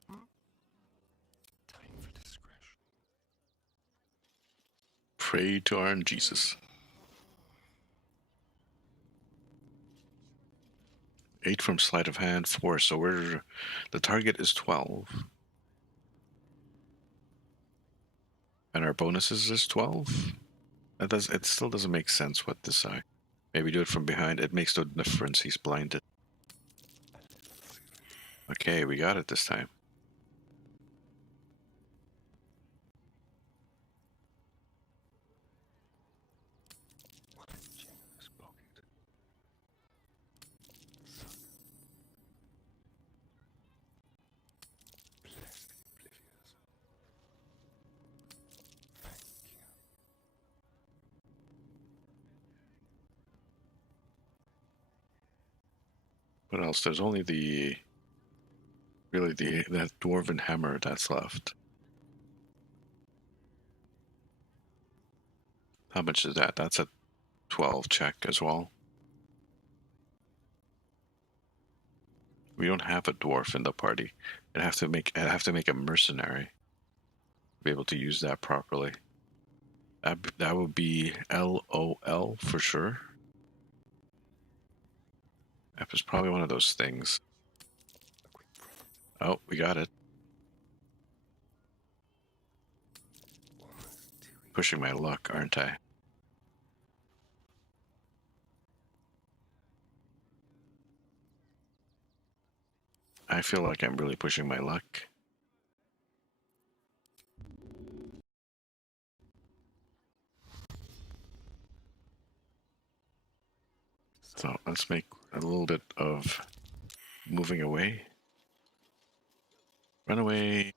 Time for discretion. Pray to our Jesus. 8 from sleight of hand, 4. So the target is 12. And our bonuses is 12? It still doesn't make sense what this side. Maybe do it from behind. It makes no difference. He's blinded. Okay, we got it this time. What else? There's only that dwarven hammer that's left. How much is that? That's a 12 check as well. We don't have a dwarf in the party. I'd have to make a mercenary to be able to use that properly. That would be LOL for sure. That was probably one of those things. Oh, we got it. Pushing my luck, aren't I? I feel like I'm really pushing my luck. So let's make a little bit of moving away. Run away.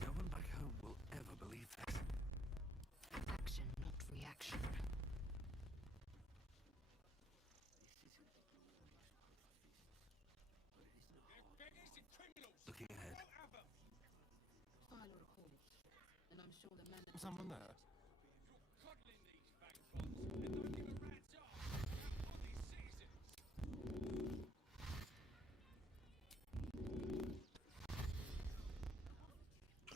No one back home will ever believe that. Action, not reaction. Looking ahead. Someone there.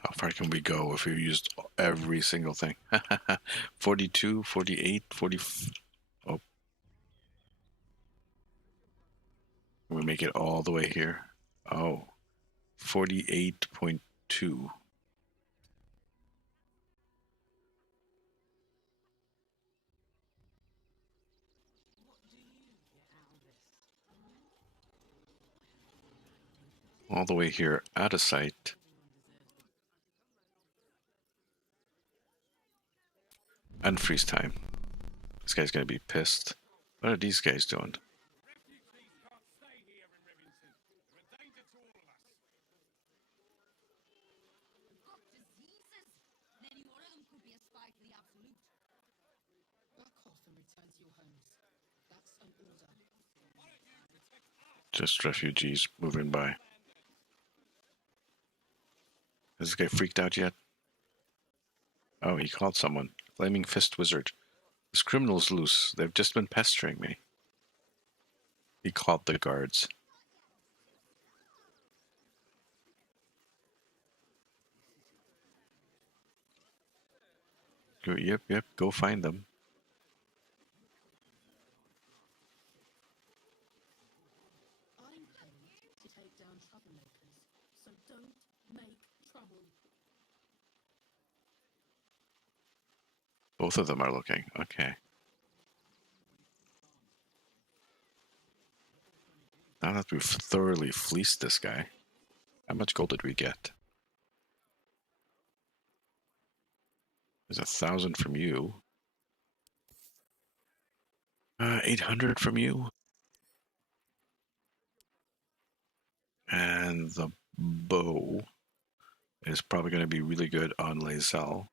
How far can we go if we used every single thing? 42, 48, 40. Oh. We make it all the way here. Oh. 48.2. All the way here, out of sight. Unfreeze time. This guy's gonna be pissed. What are these guys doing? Just refugees moving by. Has this guy freaked out yet? Oh, he called someone. Flaming Fist Wizard. This criminal's loose. They've just been pestering me. He called the guards. Yep, go find them. I'm paid to take down troublemakers, so don't make trouble. Both of them are looking. Okay. Now that we've thoroughly fleeced this guy, how much gold did we get? There's 1,000 from you. 800 from you. And the bow is probably going to be really good on Lae'zel.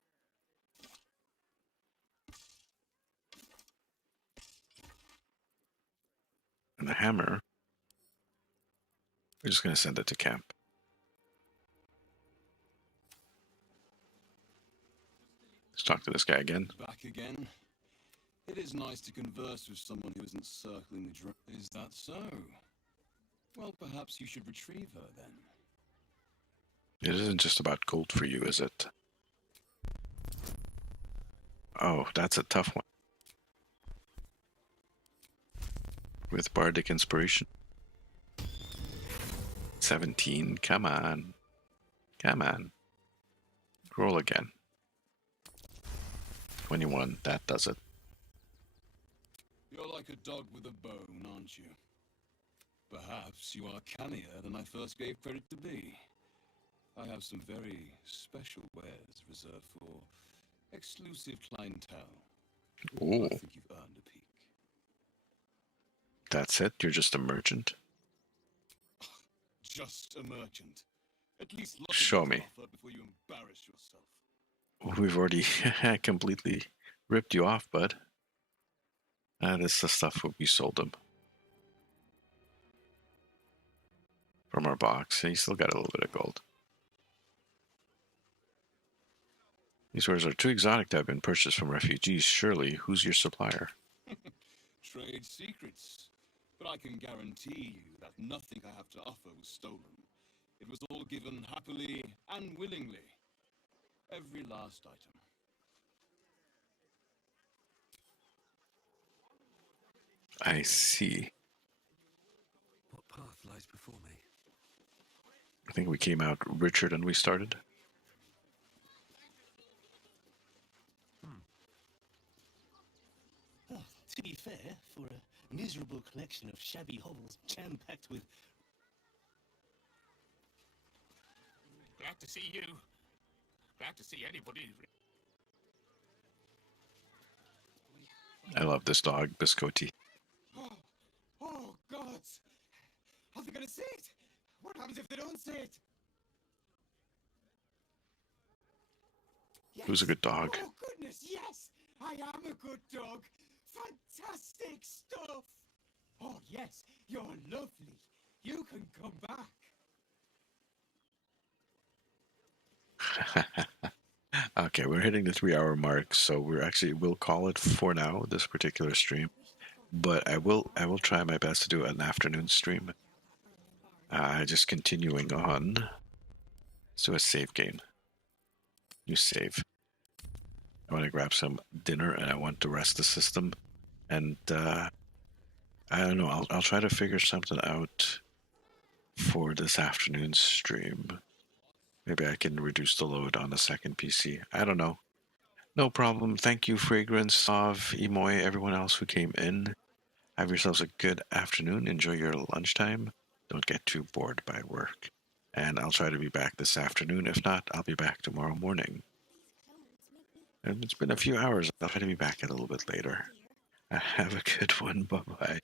And the hammer, we're just going to send it to camp. Let's talk to this guy again. Back again. It is nice to converse with someone who isn't circling the drum. Is that so? Well, perhaps you should retrieve her then. It isn't just about gold for you, is it? Oh, that's a tough one. With Bardic Inspiration. 17, come on. Come on. Roll again. 21, that does it. You're like a dog with a bone, aren't you? Perhaps you are cannier than I first gave credit to be. I have some very special wares reserved for exclusive clientele. Ooh. I think you've earned a peek. That's it? You're just a merchant? Just a merchant. At least look Show at me. offer before you embarrass yourself. We've already completely ripped you off, bud. That's the stuff we sold him. From our box. He still got a little bit of gold. These wares are too exotic to have been purchased from refugees. Surely, who's your supplier? Trade secrets. But I can guarantee you that nothing I have to offer was stolen. It was all given happily and willingly. Every last item. I see. What path lies before me? I think we came out richer than we started. Oh, to be fair, for a miserable collection of shabby hovels jam-packed with... Glad to see you. Glad to see anybody. I love this dog, Biscotti. Oh, God! Are they gonna say it? What happens if they don't say it? Yes. Who's a good dog? Oh, goodness, yes! I am a good dog! Fantastic stuff! Oh, yes, you're lovely. You can come back. Okay, we're hitting the 3-hour mark, so we'll call it for now, this particular stream. But I will try my best to do an afternoon stream. Just continuing on. Let's do a save game. You save. I want to grab some dinner and I want to rest the system. And I don't know, I'll try to figure something out for this afternoon's stream. Maybe I can reduce the load on the second PC. I don't know. No problem. Thank you, Fragrance, Sav, Emoy, everyone else who came in. Have yourselves a good afternoon. Enjoy your lunchtime. Don't get too bored by work. And I'll try to be back this afternoon. If not, I'll be back tomorrow morning. And it's been a few hours. I'll try to be back a little bit later. Have a good one. Bye-bye.